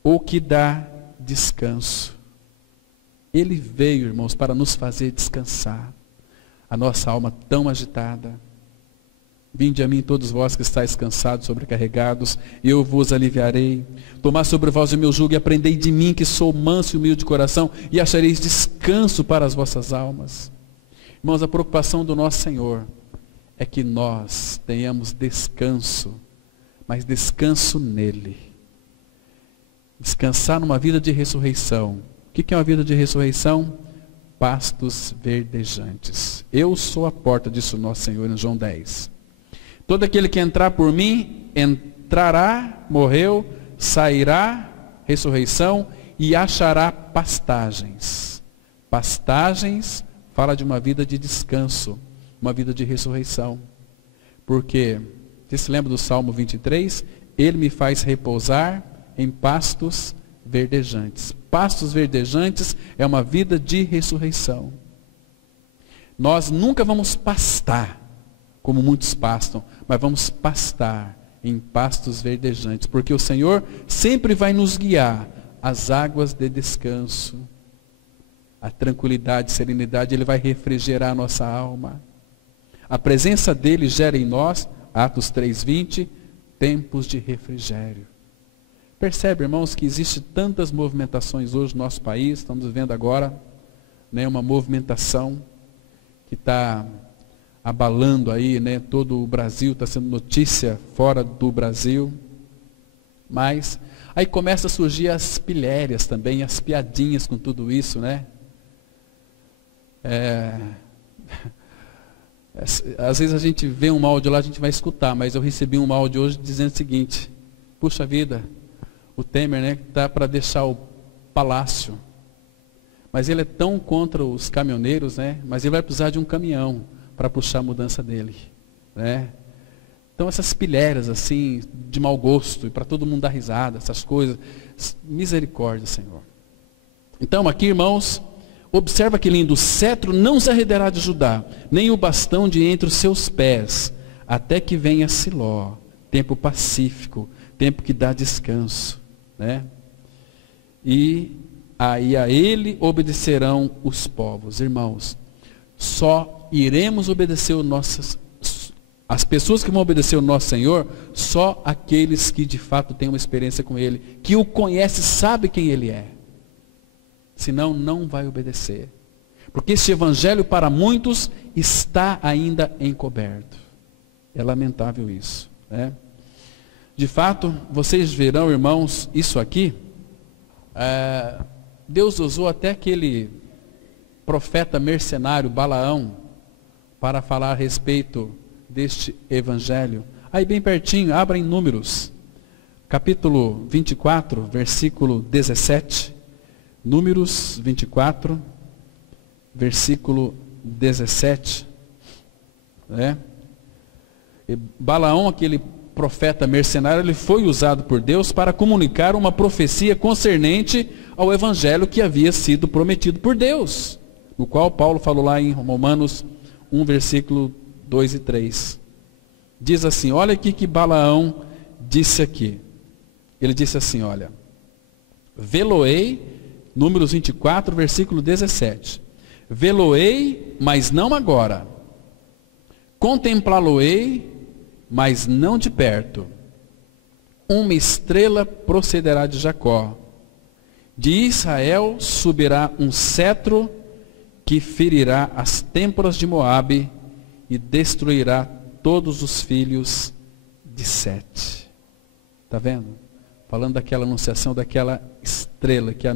o que dá descanso. Ele veio, irmãos, para nos fazer descansar. A nossa alma tão agitada. Vinde a mim todos vós que estáis cansados, sobrecarregados, e eu vos aliviarei. Tomai sobre vós o meu jugo e aprendei de mim, que sou manso e humilde de coração, e achareis descanso para as vossas almas. Irmãos, a preocupação do nosso Senhor é que nós tenhamos descanso, mas descanso nele. Descansar numa vida de ressurreição. O que é uma vida de ressurreição? Pastos verdejantes. Eu sou a porta, disse o nosso Senhor em João 10. Todo aquele que entrar por mim, entrará, morreu, sairá, ressurreição, e achará pastagens. Pastagens fala de uma vida de descanso, uma vida de ressurreição. Porque, você se lembra do Salmo 23? Ele me faz repousar em pastos verdejantes. Pastos verdejantes é uma vida de ressurreição. Nós nunca vamos pastar, como muitos pastam, mas vamos pastar em pastos verdejantes, porque o Senhor sempre vai nos guiar às águas de descanso, a tranquilidade, serenidade, Ele vai refrigerar a nossa alma. A presença dEle gera em nós, Atos 3:20, tempos de refrigério. Percebe, irmãos, que existe tantas movimentações hoje no nosso país, estamos vendo agora, né, uma movimentação que está abalando aí, né, todo o Brasil, está sendo notícia fora do Brasil. Mas aí começa a surgir as pilhérias também, as piadinhas com tudo isso, né? Às vezes a gente vê um áudio lá, a gente vai escutar, mas eu recebi um áudio hoje dizendo o seguinte: puxa vida, o Temer, né, está para deixar o palácio, mas ele é tão contra os caminhoneiros, né, mas ele vai precisar de um caminhão para puxar a mudança dele, né? Então essas pilhérias assim, de mau gosto, e para todo mundo dar risada, essas coisas, misericórdia, Senhor. Então aqui, irmãos, observa que lindo: o cetro não se arredará de Judá, nem o bastão de entre os seus pés, até que venha Siló, tempo pacífico, tempo que dá descanso, né? E aí a ele obedecerão os povos. Irmãos, só iremos obedecer as pessoas que vão obedecer o nosso Senhor, só aqueles que de fato têm uma experiência com Ele, que o conhece, sabe quem Ele é. Senão não vai obedecer. Porque este evangelho para muitos está ainda encoberto. É lamentável isso, né? De fato, vocês verão, irmãos, isso aqui, Deus usou até aquele profeta mercenário Balaão para falar a respeito deste evangelho. Aí bem pertinho, abra em Números, capítulo 24, versículo 17. Números 24, versículo 17. Né? E Balaão, aquele profeta mercenário, ele foi usado por Deus para comunicar uma profecia concernente ao evangelho que havia sido prometido por Deus, no qual Paulo falou lá em Romanos 1, versículo 2 e 3. Diz assim, olha aqui que Balaão disse aqui. Ele disse assim, olha, vê-lo-ei, Números 24, versículo 17. Vê-lo-ei, mas não agora. Contemplá-lo-ei, mas não de perto. Uma estrela procederá de Jacó. De Israel subirá um cetro que ferirá as têmporas de Moabe e destruirá todos os filhos de Sete. Está vendo? Falando daquela anunciação, daquela estrela que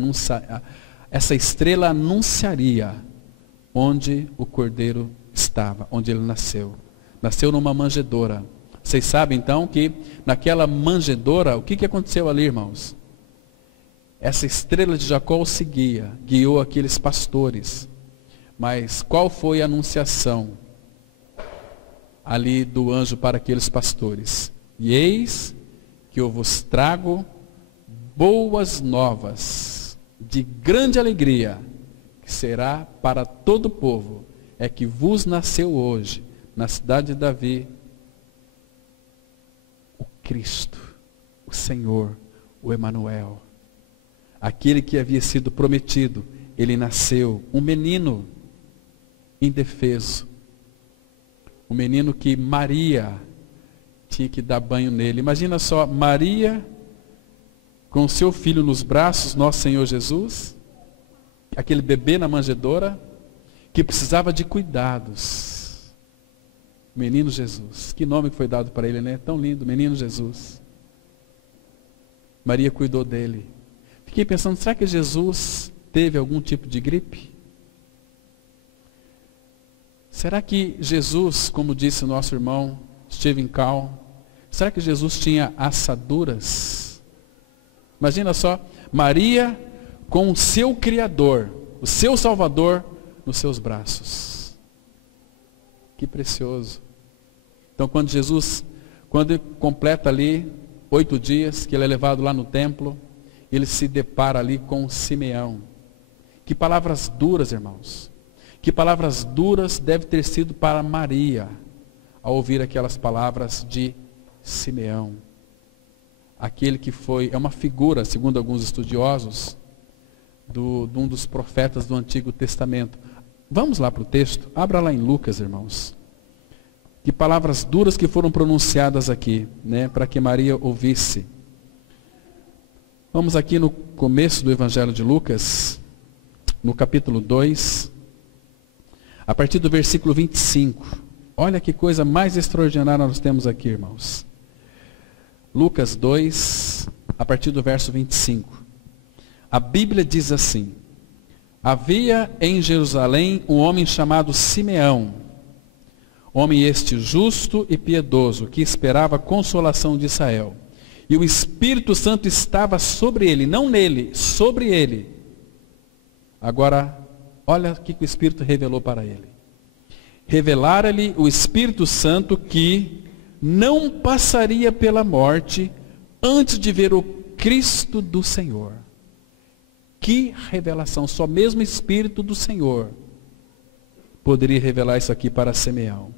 essa estrela anunciaria onde o cordeiro estava, onde ele nasceu. Nasceu numa manjedoura. Vocês sabem então que naquela manjedoura, o que aconteceu ali, irmãos? Essa estrela de Jacó o seguia, guiou aqueles pastores. Mas qual foi a anunciação ali do anjo para aqueles pastores? E eis que eu vos trago boas novas, de grande alegria, que será para todo o povo, é que vos nasceu hoje, na cidade de Davi, o Cristo, o Senhor, o Emanuel, aquele que havia sido prometido. Ele nasceu, um menino indefeso, um menino que Maria tinha que dar banho nele. Imagina só, Maria com seu filho nos braços, nosso Senhor Jesus, aquele bebê na manjedoura, que precisava de cuidados. Menino Jesus, que nome que foi dado para ele, né? Tão lindo, Menino Jesus. Maria cuidou dele. Fiquei pensando, será que Jesus teve algum tipo de gripe? Será que Jesus, como disse o nosso irmão Stephen Call, será que Jesus tinha assaduras? Imagina só, Maria com o seu Criador, o seu Salvador, nos seus braços. Que precioso. Então quando ele completa ali 8 dias, que ele é levado lá no templo, ele se depara ali com Simeão. Que palavras duras, irmãos. Que palavras duras deve ter sido para Maria, ao ouvir aquelas palavras de Simeão. Aquele que é uma figura, segundo alguns estudiosos, de um dos profetas do Antigo Testamento. Vamos lá para o texto, abra lá em Lucas, irmãos. Que palavras duras que foram pronunciadas aqui, né, para que Maria ouvisse. Vamos aqui no começo do Evangelho de Lucas, no capítulo 2, a partir do versículo 25. Olha que coisa mais extraordinária nós temos aqui, irmãos. Lucas 2, a partir do verso 25. A Bíblia diz assim: havia em Jerusalém um homem chamado Simeão, homem este justo e piedoso, que esperava a consolação de Israel. E o Espírito Santo estava sobre ele, não nele, sobre ele. Agora, olha o que o Espírito revelou para ele. Revelara-lhe o Espírito Santo que não passaria pela morte antes de ver o Cristo do Senhor. Que revelação, só mesmo o Espírito do Senhor poderia revelar isso aqui para Simeão.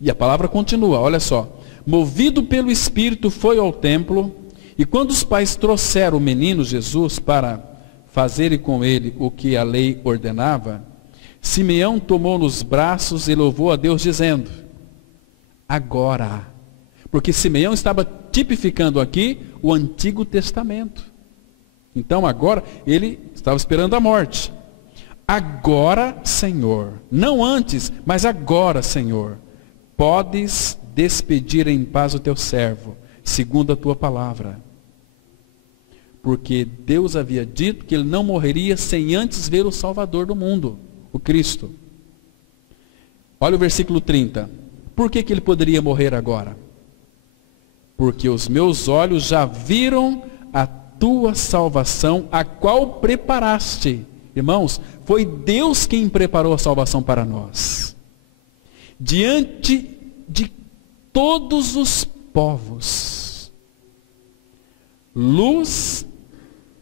E a palavra continua, olha só. Movido pelo Espírito foi ao templo, e quando os pais trouxeram o menino Jesus para fazerem com ele o que a lei ordenava, Simeão tomou nos braços e louvou a Deus dizendo, agora, porque Simeão estava tipificando aqui o Antigo Testamento. Então agora, ele estava esperando a morte. Agora, Senhor, não antes, mas agora, Senhor, podes despedir em paz o teu servo, segundo a tua palavra. Porque Deus havia dito que ele não morreria sem antes ver o Salvador do mundo, o Cristo. Olha o versículo 30. Por que ele poderia morrer agora? Porque os meus olhos já viram a tua salvação, a qual preparaste. Irmãos, foi Deus quem preparou a salvação para nós. Diante de todos os povos, luz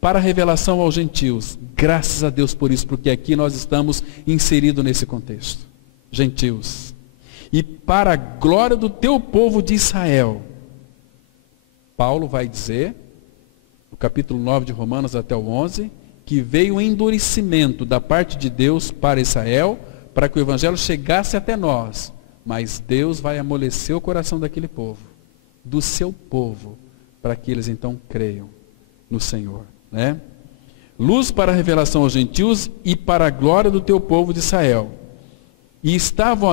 para a revelação aos gentios. Graças a Deus por isso, porque aqui nós estamos inseridos nesse contexto. Gentios. E para a glória do teu povo de Israel. Paulo vai dizer, no capítulo 9 de Romanos até o 11, que veio o endurecimento da parte de Deus para Israel, para que o evangelho chegasse até nós. Mas Deus vai amolecer o coração daquele povo, do seu povo, para que eles então creiam no Senhor, né? Luz para a revelação aos gentios e para a glória do teu povo de Israel. E estavam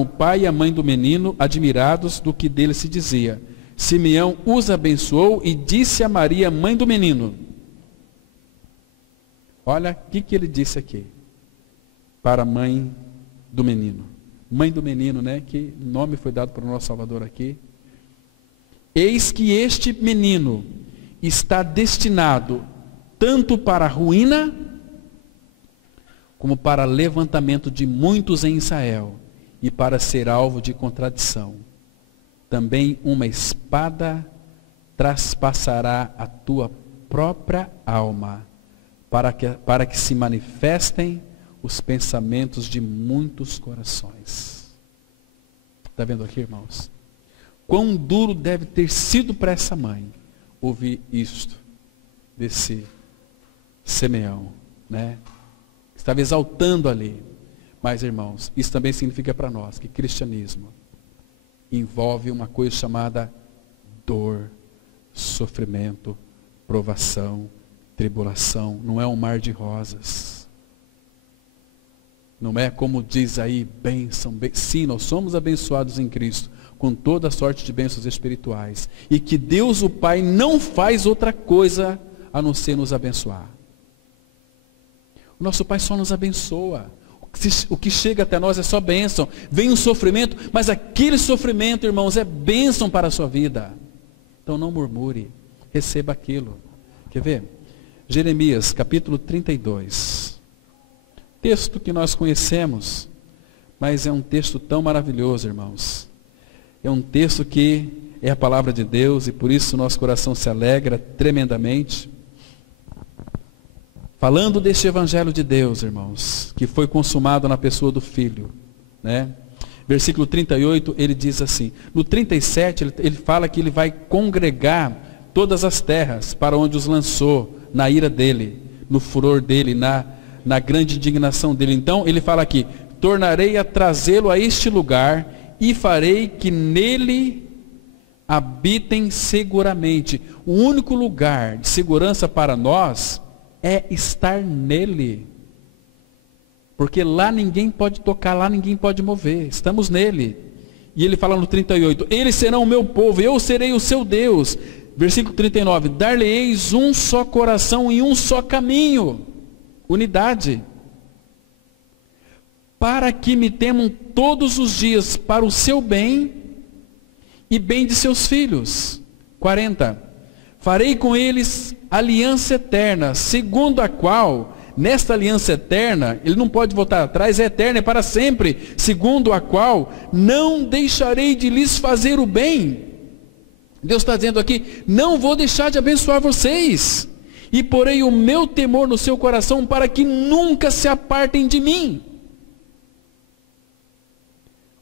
o pai e a mãe do menino, admirados do que dele se dizia. Simeão os abençoou e disse a Maria, mãe do menino. Olha o que ele disse aqui, para a mãe do menino. Mãe do menino, né? Que nome foi dado para o nosso Salvador aqui. Eis que este menino está destinado tanto para a ruína, como para levantamento de muitos em Israel, e para ser alvo de contradição. Também uma espada traspassará a tua própria alma, para que se manifestem os pensamentos de muitos corações. Está vendo aqui, irmãos? Quão duro deve ter sido para essa mãe ouvir isto desse Simeão, né? Estava exaltando ali. Mas, irmãos, isso também significa para nós que cristianismo envolve uma coisa chamada dor, sofrimento, provação, tribulação. Não é um mar de rosas. Não é como diz aí, bênção. Sim, nós somos abençoados em Cristo, com toda a sorte de bênçãos espirituais. E que Deus o Pai não faz outra coisa a não ser nos abençoar. O nosso Pai só nos abençoa. O que chega até nós é só bênção. Vem um sofrimento, mas aquele sofrimento, irmãos, é bênção para a sua vida. Então não murmure, receba aquilo. Quer ver? Jeremias, capítulo 32. Texto que nós conhecemos, mas é um texto tão maravilhoso, irmãos. É um texto que é a palavra de Deus e por isso nosso coração se alegra tremendamente. Falando deste evangelho de Deus, irmãos, que foi consumado na pessoa do Filho, né? Versículo 38, ele diz assim, no 37 ele fala que ele vai congregar todas as terras para onde os lançou, na ira dele, no furor dele, na grande indignação dele. Então ele fala aqui, tornarei a trazê-lo a este lugar e farei que nele habitem seguramente. O único lugar de segurança para nós é estar nele. Porque lá ninguém pode tocar, lá ninguém pode mover. Estamos nele. E ele fala no 38, eles serão o meu povo, eu serei o seu Deus. Versículo 39, dar-lhe-eis um só coração e um só caminho. Unidade. Para que me temam todos os dias para o seu bem e bem de seus filhos. 40. Farei com eles aliança eterna, segundo a qual, nesta aliança eterna, ele não pode voltar atrás, é eterna, é para sempre, segundo a qual não deixarei de lhes fazer o bem. Deus está dizendo aqui, não vou deixar de abençoar vocês, e porei o meu temor no seu coração para que nunca se apartem de mim.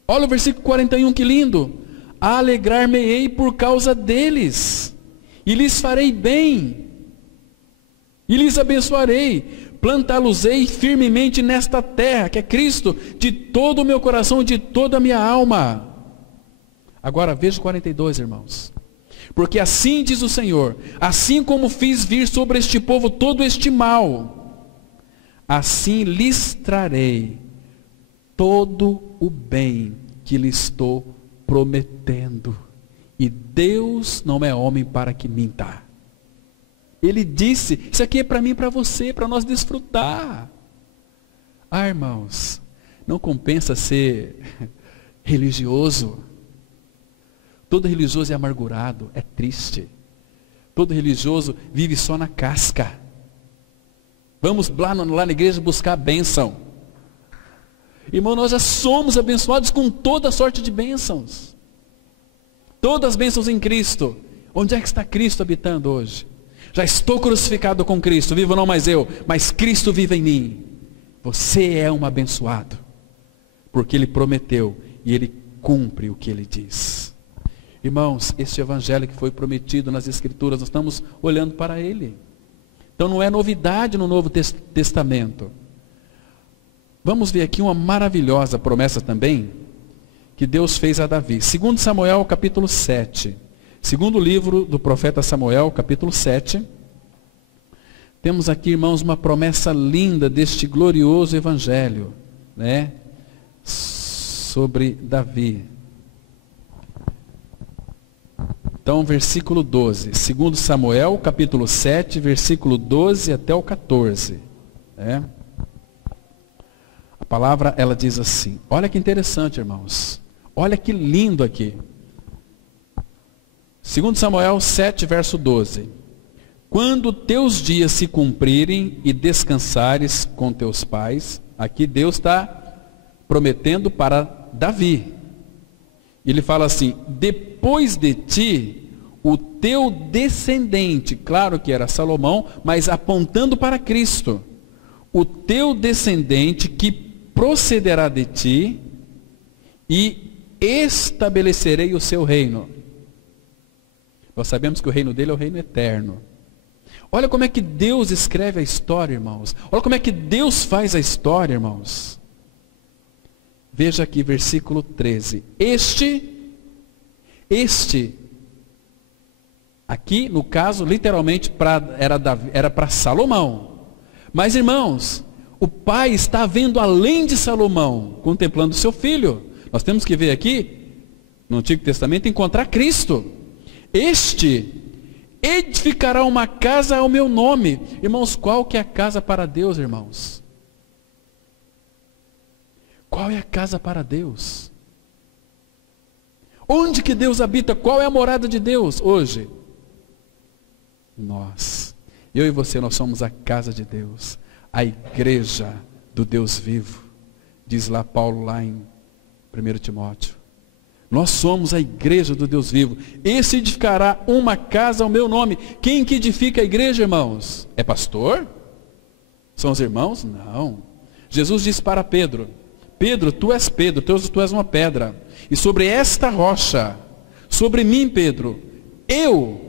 Olha o versículo 41, que lindo. Alegrar-me-ei por causa deles, e lhes farei bem, e lhes abençoarei, plantá-los-ei firmemente nesta terra, que é Cristo, de todo o meu coração, de toda a minha alma. Agora veja o 42, irmãos. Porque assim diz o Senhor, assim como fiz vir sobre este povo todo este mal, assim lhes trarei todo o bem que lhes estou prometendo. E Deus não é homem para que minta. Ele disse, isso aqui é para mim e para você, para nós desfrutar. Ah, irmãos, não compensa ser religioso. Todo religioso é amargurado, é triste. Todo religioso vive só na casca. Vamos lá na igreja buscar a bênção. Irmão, nós já somos abençoados com toda sorte de bênçãos. Todas as bênçãos em Cristo. Onde é que está Cristo habitando hoje? Já estou crucificado com Cristo, vivo não mais eu, mas Cristo vive em mim. Você é um abençoado, porque Ele prometeu e Ele cumpre o que Ele diz. Irmãos, este evangelho que foi prometido nas Escrituras, nós estamos olhando para ele. Então não é novidade no Novo Testamento. Vamos ver aqui uma maravilhosa promessa também, que Deus fez a Davi. Segundo Samuel, capítulo 7. Segundo livro do profeta Samuel, capítulo 7. Temos aqui, irmãos, uma promessa linda deste glorioso evangelho, né? Sobre Davi. Então, versículo 12. Segundo Samuel, capítulo 7, versículo 12 até o 14. Né? A palavra, ela diz assim. Olha que interessante, irmãos. Olha que lindo aqui. Segundo Samuel 7, verso 12. Quando teus dias se cumprirem e descansares com teus pais, aqui Deus está prometendo para Davi. Ele fala assim, depois de ti, o teu descendente, claro que era Salomão, mas apontando para Cristo, o teu descendente que procederá de ti e estabelecerei o seu reino. Nós sabemos que o reino dele é o reino eterno. Olha como é que Deus escreve a história, irmãos. Olha como é que Deus faz a história, irmãos. Veja aqui, versículo 13. Este, aqui no caso, literalmente era para Salomão. Mas, irmãos, o pai está vendo além de Salomão, contemplando seu filho. Nós temos que ver aqui, no Antigo Testamento, encontrar Cristo. Este edificará uma casa ao meu nome. Irmãos, qual que é a casa para Deus, irmãos? Qual é a casa para Deus? Onde que Deus habita? Qual é a morada de Deus hoje? Nós. Eu e você, nós somos a casa de Deus. A igreja do Deus vivo. Diz lá Paulo, lá em 1 Timóteo. Nós somos a igreja do Deus vivo. Esse edificará uma casa ao meu nome. Quem que edifica a igreja, irmãos? É pastor? São os irmãos? Não. Jesus disse para Pedro, Pedro, tu és Pedro, tu és uma pedra. E sobre esta rocha, sobre mim, Pedro, eu,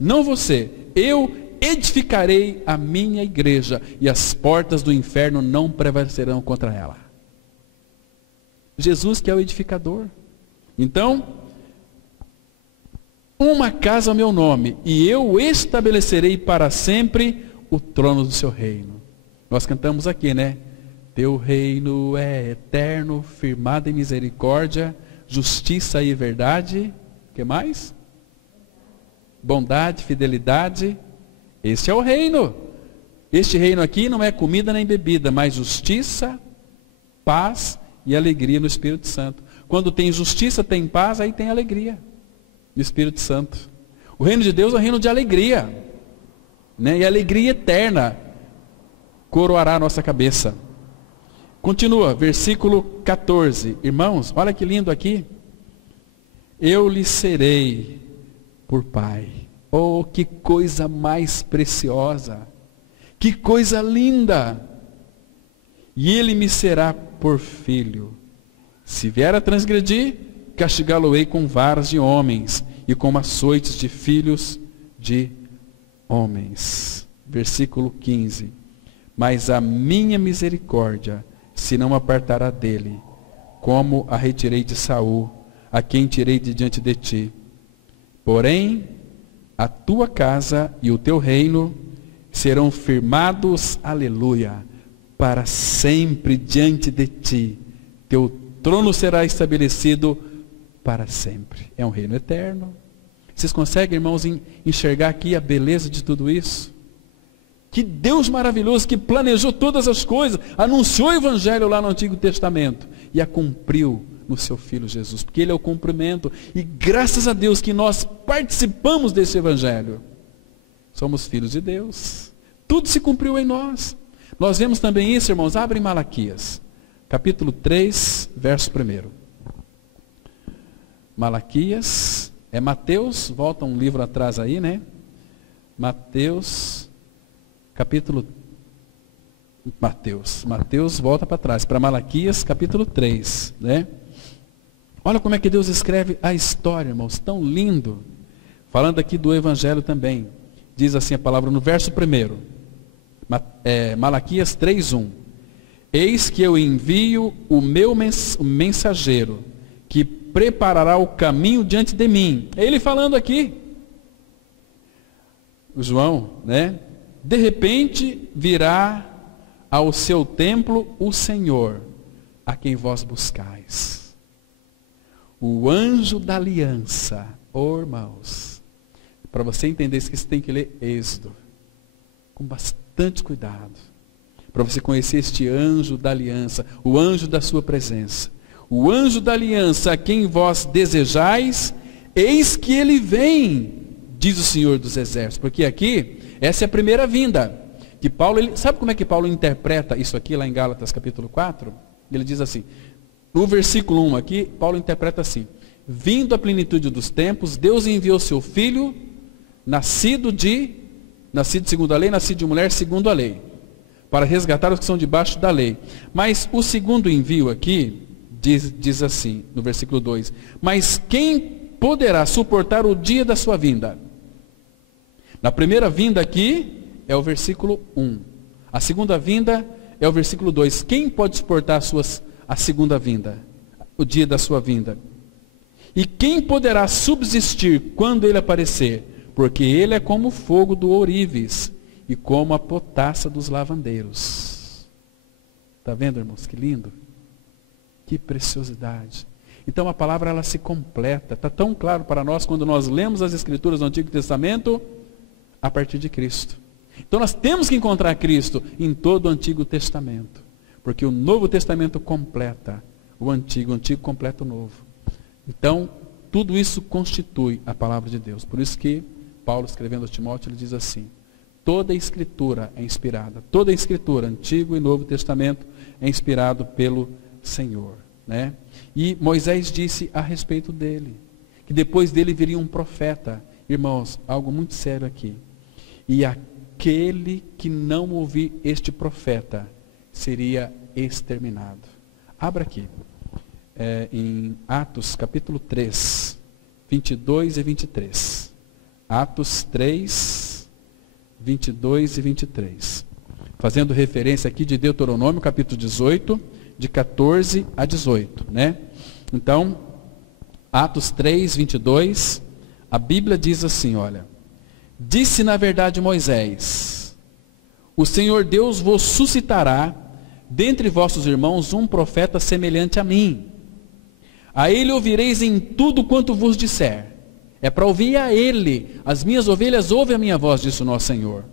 não você, eu edificarei a minha igreja, e as portas do inferno não prevalecerão contra ela. Jesus que é o edificador. Então, uma casa ao meu nome, e eu estabelecerei para sempre o trono do seu reino. Nós cantamos aqui, né? Teu reino é eterno, firmado em misericórdia, justiça e verdade. O que mais? Bondade, fidelidade. Este é o reino. Este reino aqui não é comida nem bebida, mas justiça, paz e alegria no Espírito Santo. Quando tem justiça, tem paz, aí tem alegria no Espírito Santo. O reino de Deus é um reino de alegria, né? E alegria eterna coroará a nossa cabeça. Continua, versículo 14. Irmãos, olha que lindo aqui. Eu lhe serei por pai. Oh, que coisa mais preciosa. Que coisa linda. E ele me será por filho. Se vier a transgredir, castigá-lo-ei com varas de homens e com açoites de filhos de homens. Versículo 15. Mas a minha misericórdia se não apartará dele, como a retirei de Saul, a quem tirei de diante de ti. Porém, a tua casa e o teu reino serão firmados, aleluia, para sempre diante de ti. Teu trono será estabelecido para sempre. É um reino eterno. Vocês conseguem, irmãos, enxergar aqui a beleza de tudo isso? Que Deus maravilhoso que planejou todas as coisas, anunciou o evangelho lá no Antigo Testamento e a cumpriu no seu Filho Jesus, porque ele é o cumprimento. E graças a Deus que nós participamos desse evangelho. Somos filhos de Deus. Tudo se cumpriu em nós. Nós vemos também isso, irmãos. Abre em Malaquias, capítulo 3, verso 1. Malaquias, é Mateus, volta um livro atrás aí, né? Mateus, capítulo... Mateus volta para trás, para Malaquias, capítulo 3, né? Olha como é que Deus escreve a história, irmãos, tão lindo. Falando aqui do Evangelho também. Diz assim a palavra no verso 1. Malaquias 3:1. Eis que eu envio o meu mensageiro, que preparará o caminho diante de mim. É ele falando aqui. O João, né? De repente virá ao seu templo o Senhor, a quem vós buscais. O anjo da aliança. Oh, irmãos, para você entender isso, que você tem que ler Êxodo, com bastante cuidado, para você conhecer este anjo da aliança, o anjo da sua presença. O anjo da aliança, a quem vós desejais, eis que ele vem, diz o Senhor dos Exércitos. Porque aqui, essa é a primeira vinda. Que Paulo, sabe como é que Paulo interpreta isso aqui, lá em Gálatas capítulo 4? Ele diz assim, no versículo 1 aqui, Paulo interpreta assim: vindo a plenitude dos tempos, Deus enviou seu Filho, nascido segundo a lei, nascido de mulher segundo a lei, para resgatar os que são debaixo da lei. Mas o segundo envio aqui, diz assim, no versículo 2, mas quem poderá suportar o dia da sua vinda? Na primeira vinda aqui, é o versículo 1. A segunda vinda é o versículo 2. Quem pode suportar a segunda vinda? O dia da sua vinda. E quem poderá subsistir quando ele aparecer? Porque ele é como o fogo do ourives e como a potassa dos lavandeiros. Está vendo, irmãos? Que lindo. Que preciosidade. Então a palavra, ela se completa. Está tão claro para nós quando nós lemos as Escrituras do Antigo Testamento a partir de Cristo. Então nós temos que encontrar Cristo em todo o Antigo Testamento. Porque o Novo Testamento completa o Antigo completa o Novo. Então, tudo isso constitui a palavra de Deus. Por isso que Paulo, escrevendo a Timóteo, ele diz assim: toda a Escritura é inspirada. Toda a Escritura, Antigo e Novo Testamento, é inspirado pelo Senhor, né? E Moisés disse a respeito dele, que depois dele viria um profeta. Irmãos, algo muito sério aqui. E aquele que não ouvir este profeta seria exterminado. Abra aqui, em Atos capítulo 3, 22 e 23. Atos 3, 22 e 23. Fazendo referência aqui de Deuteronômio capítulo 18, de 14 a 18, né? Então, Atos 3, 22, a Bíblia diz assim, olha: disse na verdade Moisés: o Senhor Deus vos suscitará dentre vossos irmãos um profeta semelhante a mim. A ele ouvireis em tudo quanto vos disser. É para ouvir a ele. As minhas ovelhas ouvem a minha voz, disse o nosso Senhor.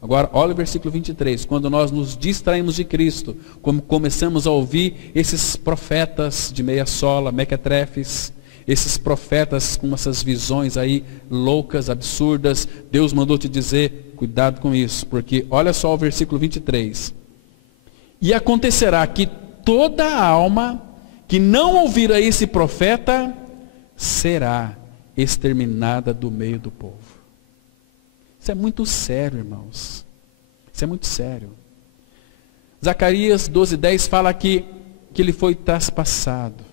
Agora, olha o versículo 23. Quando nós nos distraímos de Cristo, como começamos a ouvir esses profetas de meia sola, mequetrefes, esses profetas com essas visões aí loucas, absurdas, Deus mandou te dizer, cuidado com isso, porque olha só o versículo 23. E acontecerá que toda alma que não ouvir a esse profeta será exterminada do meio do povo. Isso é muito sério, irmãos. Isso é muito sério. Zacarias 12:10 fala que ele foi traspassado.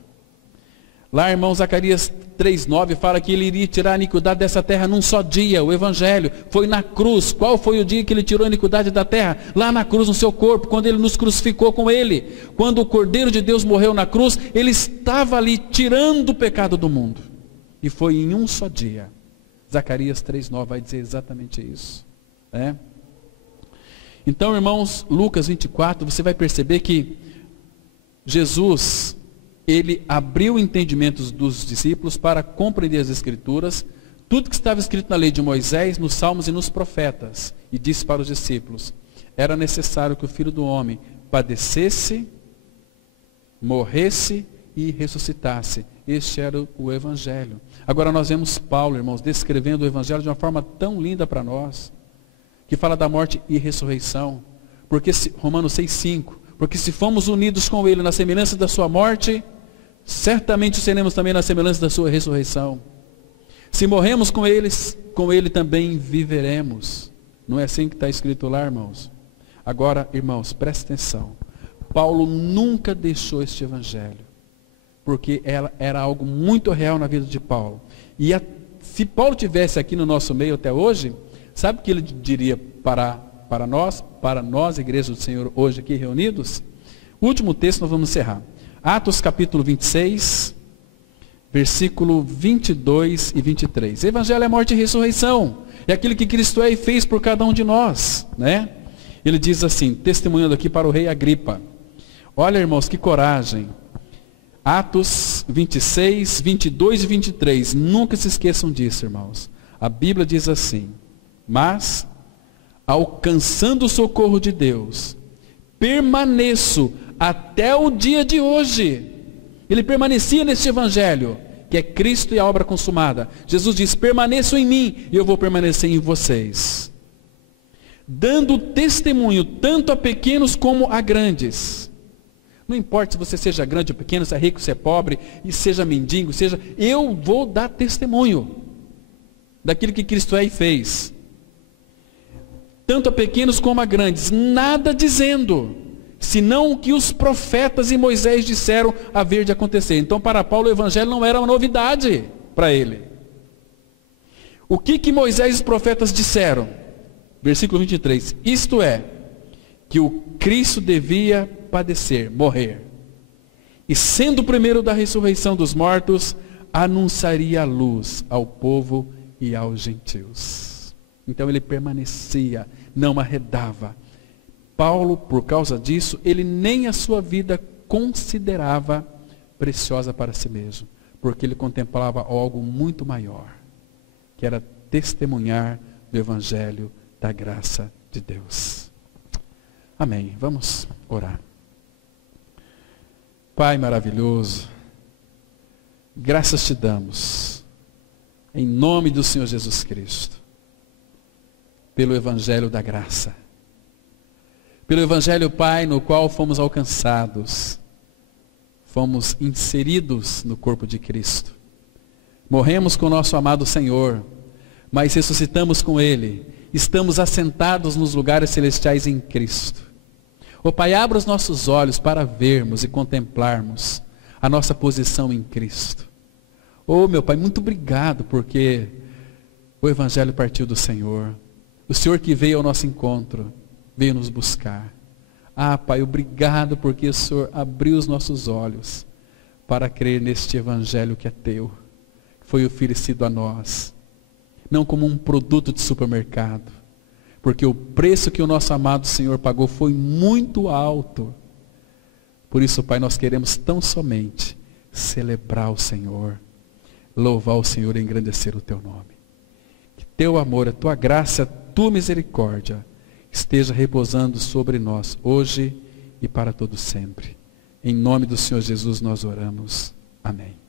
Lá, irmão, Zacarias 3:9 fala que ele iria tirar a iniquidade dessa terra num só dia. O Evangelho foi na cruz. Qual foi o dia que ele tirou a iniquidade da terra? Lá na cruz, no seu corpo, quando ele nos crucificou com ele. Quando o Cordeiro de Deus morreu na cruz, ele estava ali tirando o pecado do mundo. E foi em um só dia. Zacarias 3:9 vai dizer exatamente isso, né? Então, irmãos, Lucas 24, você vai perceber que Jesus, ele abriu o entendimento dos discípulos para compreender as Escrituras, tudo que estava escrito na lei de Moisés, nos Salmos e nos profetas, e disse para os discípulos: era necessário que o Filho do Homem padecesse, morresse e ressuscitasse. Este era o Evangelho. Agora nós vemos Paulo, irmãos, descrevendo o Evangelho de uma forma tão linda para nós, que fala da morte e ressurreição. Porque Romanos 6:5, porque se fomos unidos com ele na semelhança da sua morte, certamente seremos também na semelhança da sua ressurreição. Se morremos com ele também viveremos. Não é assim que está escrito lá, irmãos? Agora, irmãos, presta atenção. Paulo nunca deixou este evangelho, porque era algo muito real na vida de Paulo. E se Paulo tivesse aqui no nosso meio até hoje, sabe o que ele diria para nós, igreja do Senhor, hoje aqui reunidos? O último texto nós vamos encerrar. Atos capítulo 26, versículo 22 e 23. Evangelho é morte e ressurreição. É aquilo que Cristo é e fez por cada um de nós, né? Ele diz assim, testemunhando aqui para o rei Agripa. Olha, irmãos, que coragem. Atos 26, 22 e 23. Nunca se esqueçam disso, irmãos. A Bíblia diz assim: mas, alcançando o socorro de Deus, permaneço até o dia de hoje. Ele permanecia neste evangelho, que é Cristo e a obra consumada. Jesus diz, permaneçam em mim e eu vou permanecer em vocês. Dando testemunho tanto a pequenos como a grandes. Não importa se você seja grande ou pequeno, se é rico, se é pobre, e seja mendigo, eu vou dar testemunho daquilo que Cristo é e fez. Tanto a pequenos como a grandes, nada dizendo, senão o que os profetas e Moisés disseram haver de acontecer. Então, para Paulo, o evangelho não era uma novidade para ele. O que Moisés e os profetas disseram? Versículo 23. Isto é, que o Cristo devia padecer, morrer. E sendo o primeiro da ressurreição dos mortos, anunciaria a luz ao povo e aos gentios. Então ele permanecia, não arredava. Paulo, por causa disso, ele nem a sua vida considerava preciosa para si mesmo, porque ele contemplava algo muito maior, que era testemunhar do evangelho da graça de Deus. Amém. Vamos orar. Pai maravilhoso, graças te damos, em nome do Senhor Jesus Cristo, pelo evangelho da graça. Pelo evangelho, Pai, no qual fomos alcançados, fomos inseridos no corpo de Cristo. Morremos com o nosso amado Senhor, mas ressuscitamos com Ele. Estamos assentados nos lugares celestiais em Cristo. Ó Pai, abra os nossos olhos para vermos e contemplarmos a nossa posição em Cristo. Ó meu Pai, muito obrigado porque o evangelho partiu do Senhor. O Senhor que veio ao nosso encontro, veio nos buscar. Ah, Pai, obrigado porque o Senhor abriu os nossos olhos para crer neste evangelho que é teu, que foi oferecido a nós, não como um produto de supermercado, porque o preço que o nosso amado Senhor pagou foi muito alto. Por isso, Pai, nós queremos tão somente celebrar o Senhor, louvar o Senhor e engrandecer o teu nome. Que teu amor, a tua graça, a tua misericórdia esteja repousando sobre nós, hoje e para todo sempre. Em nome do Senhor Jesus nós oramos. Amém.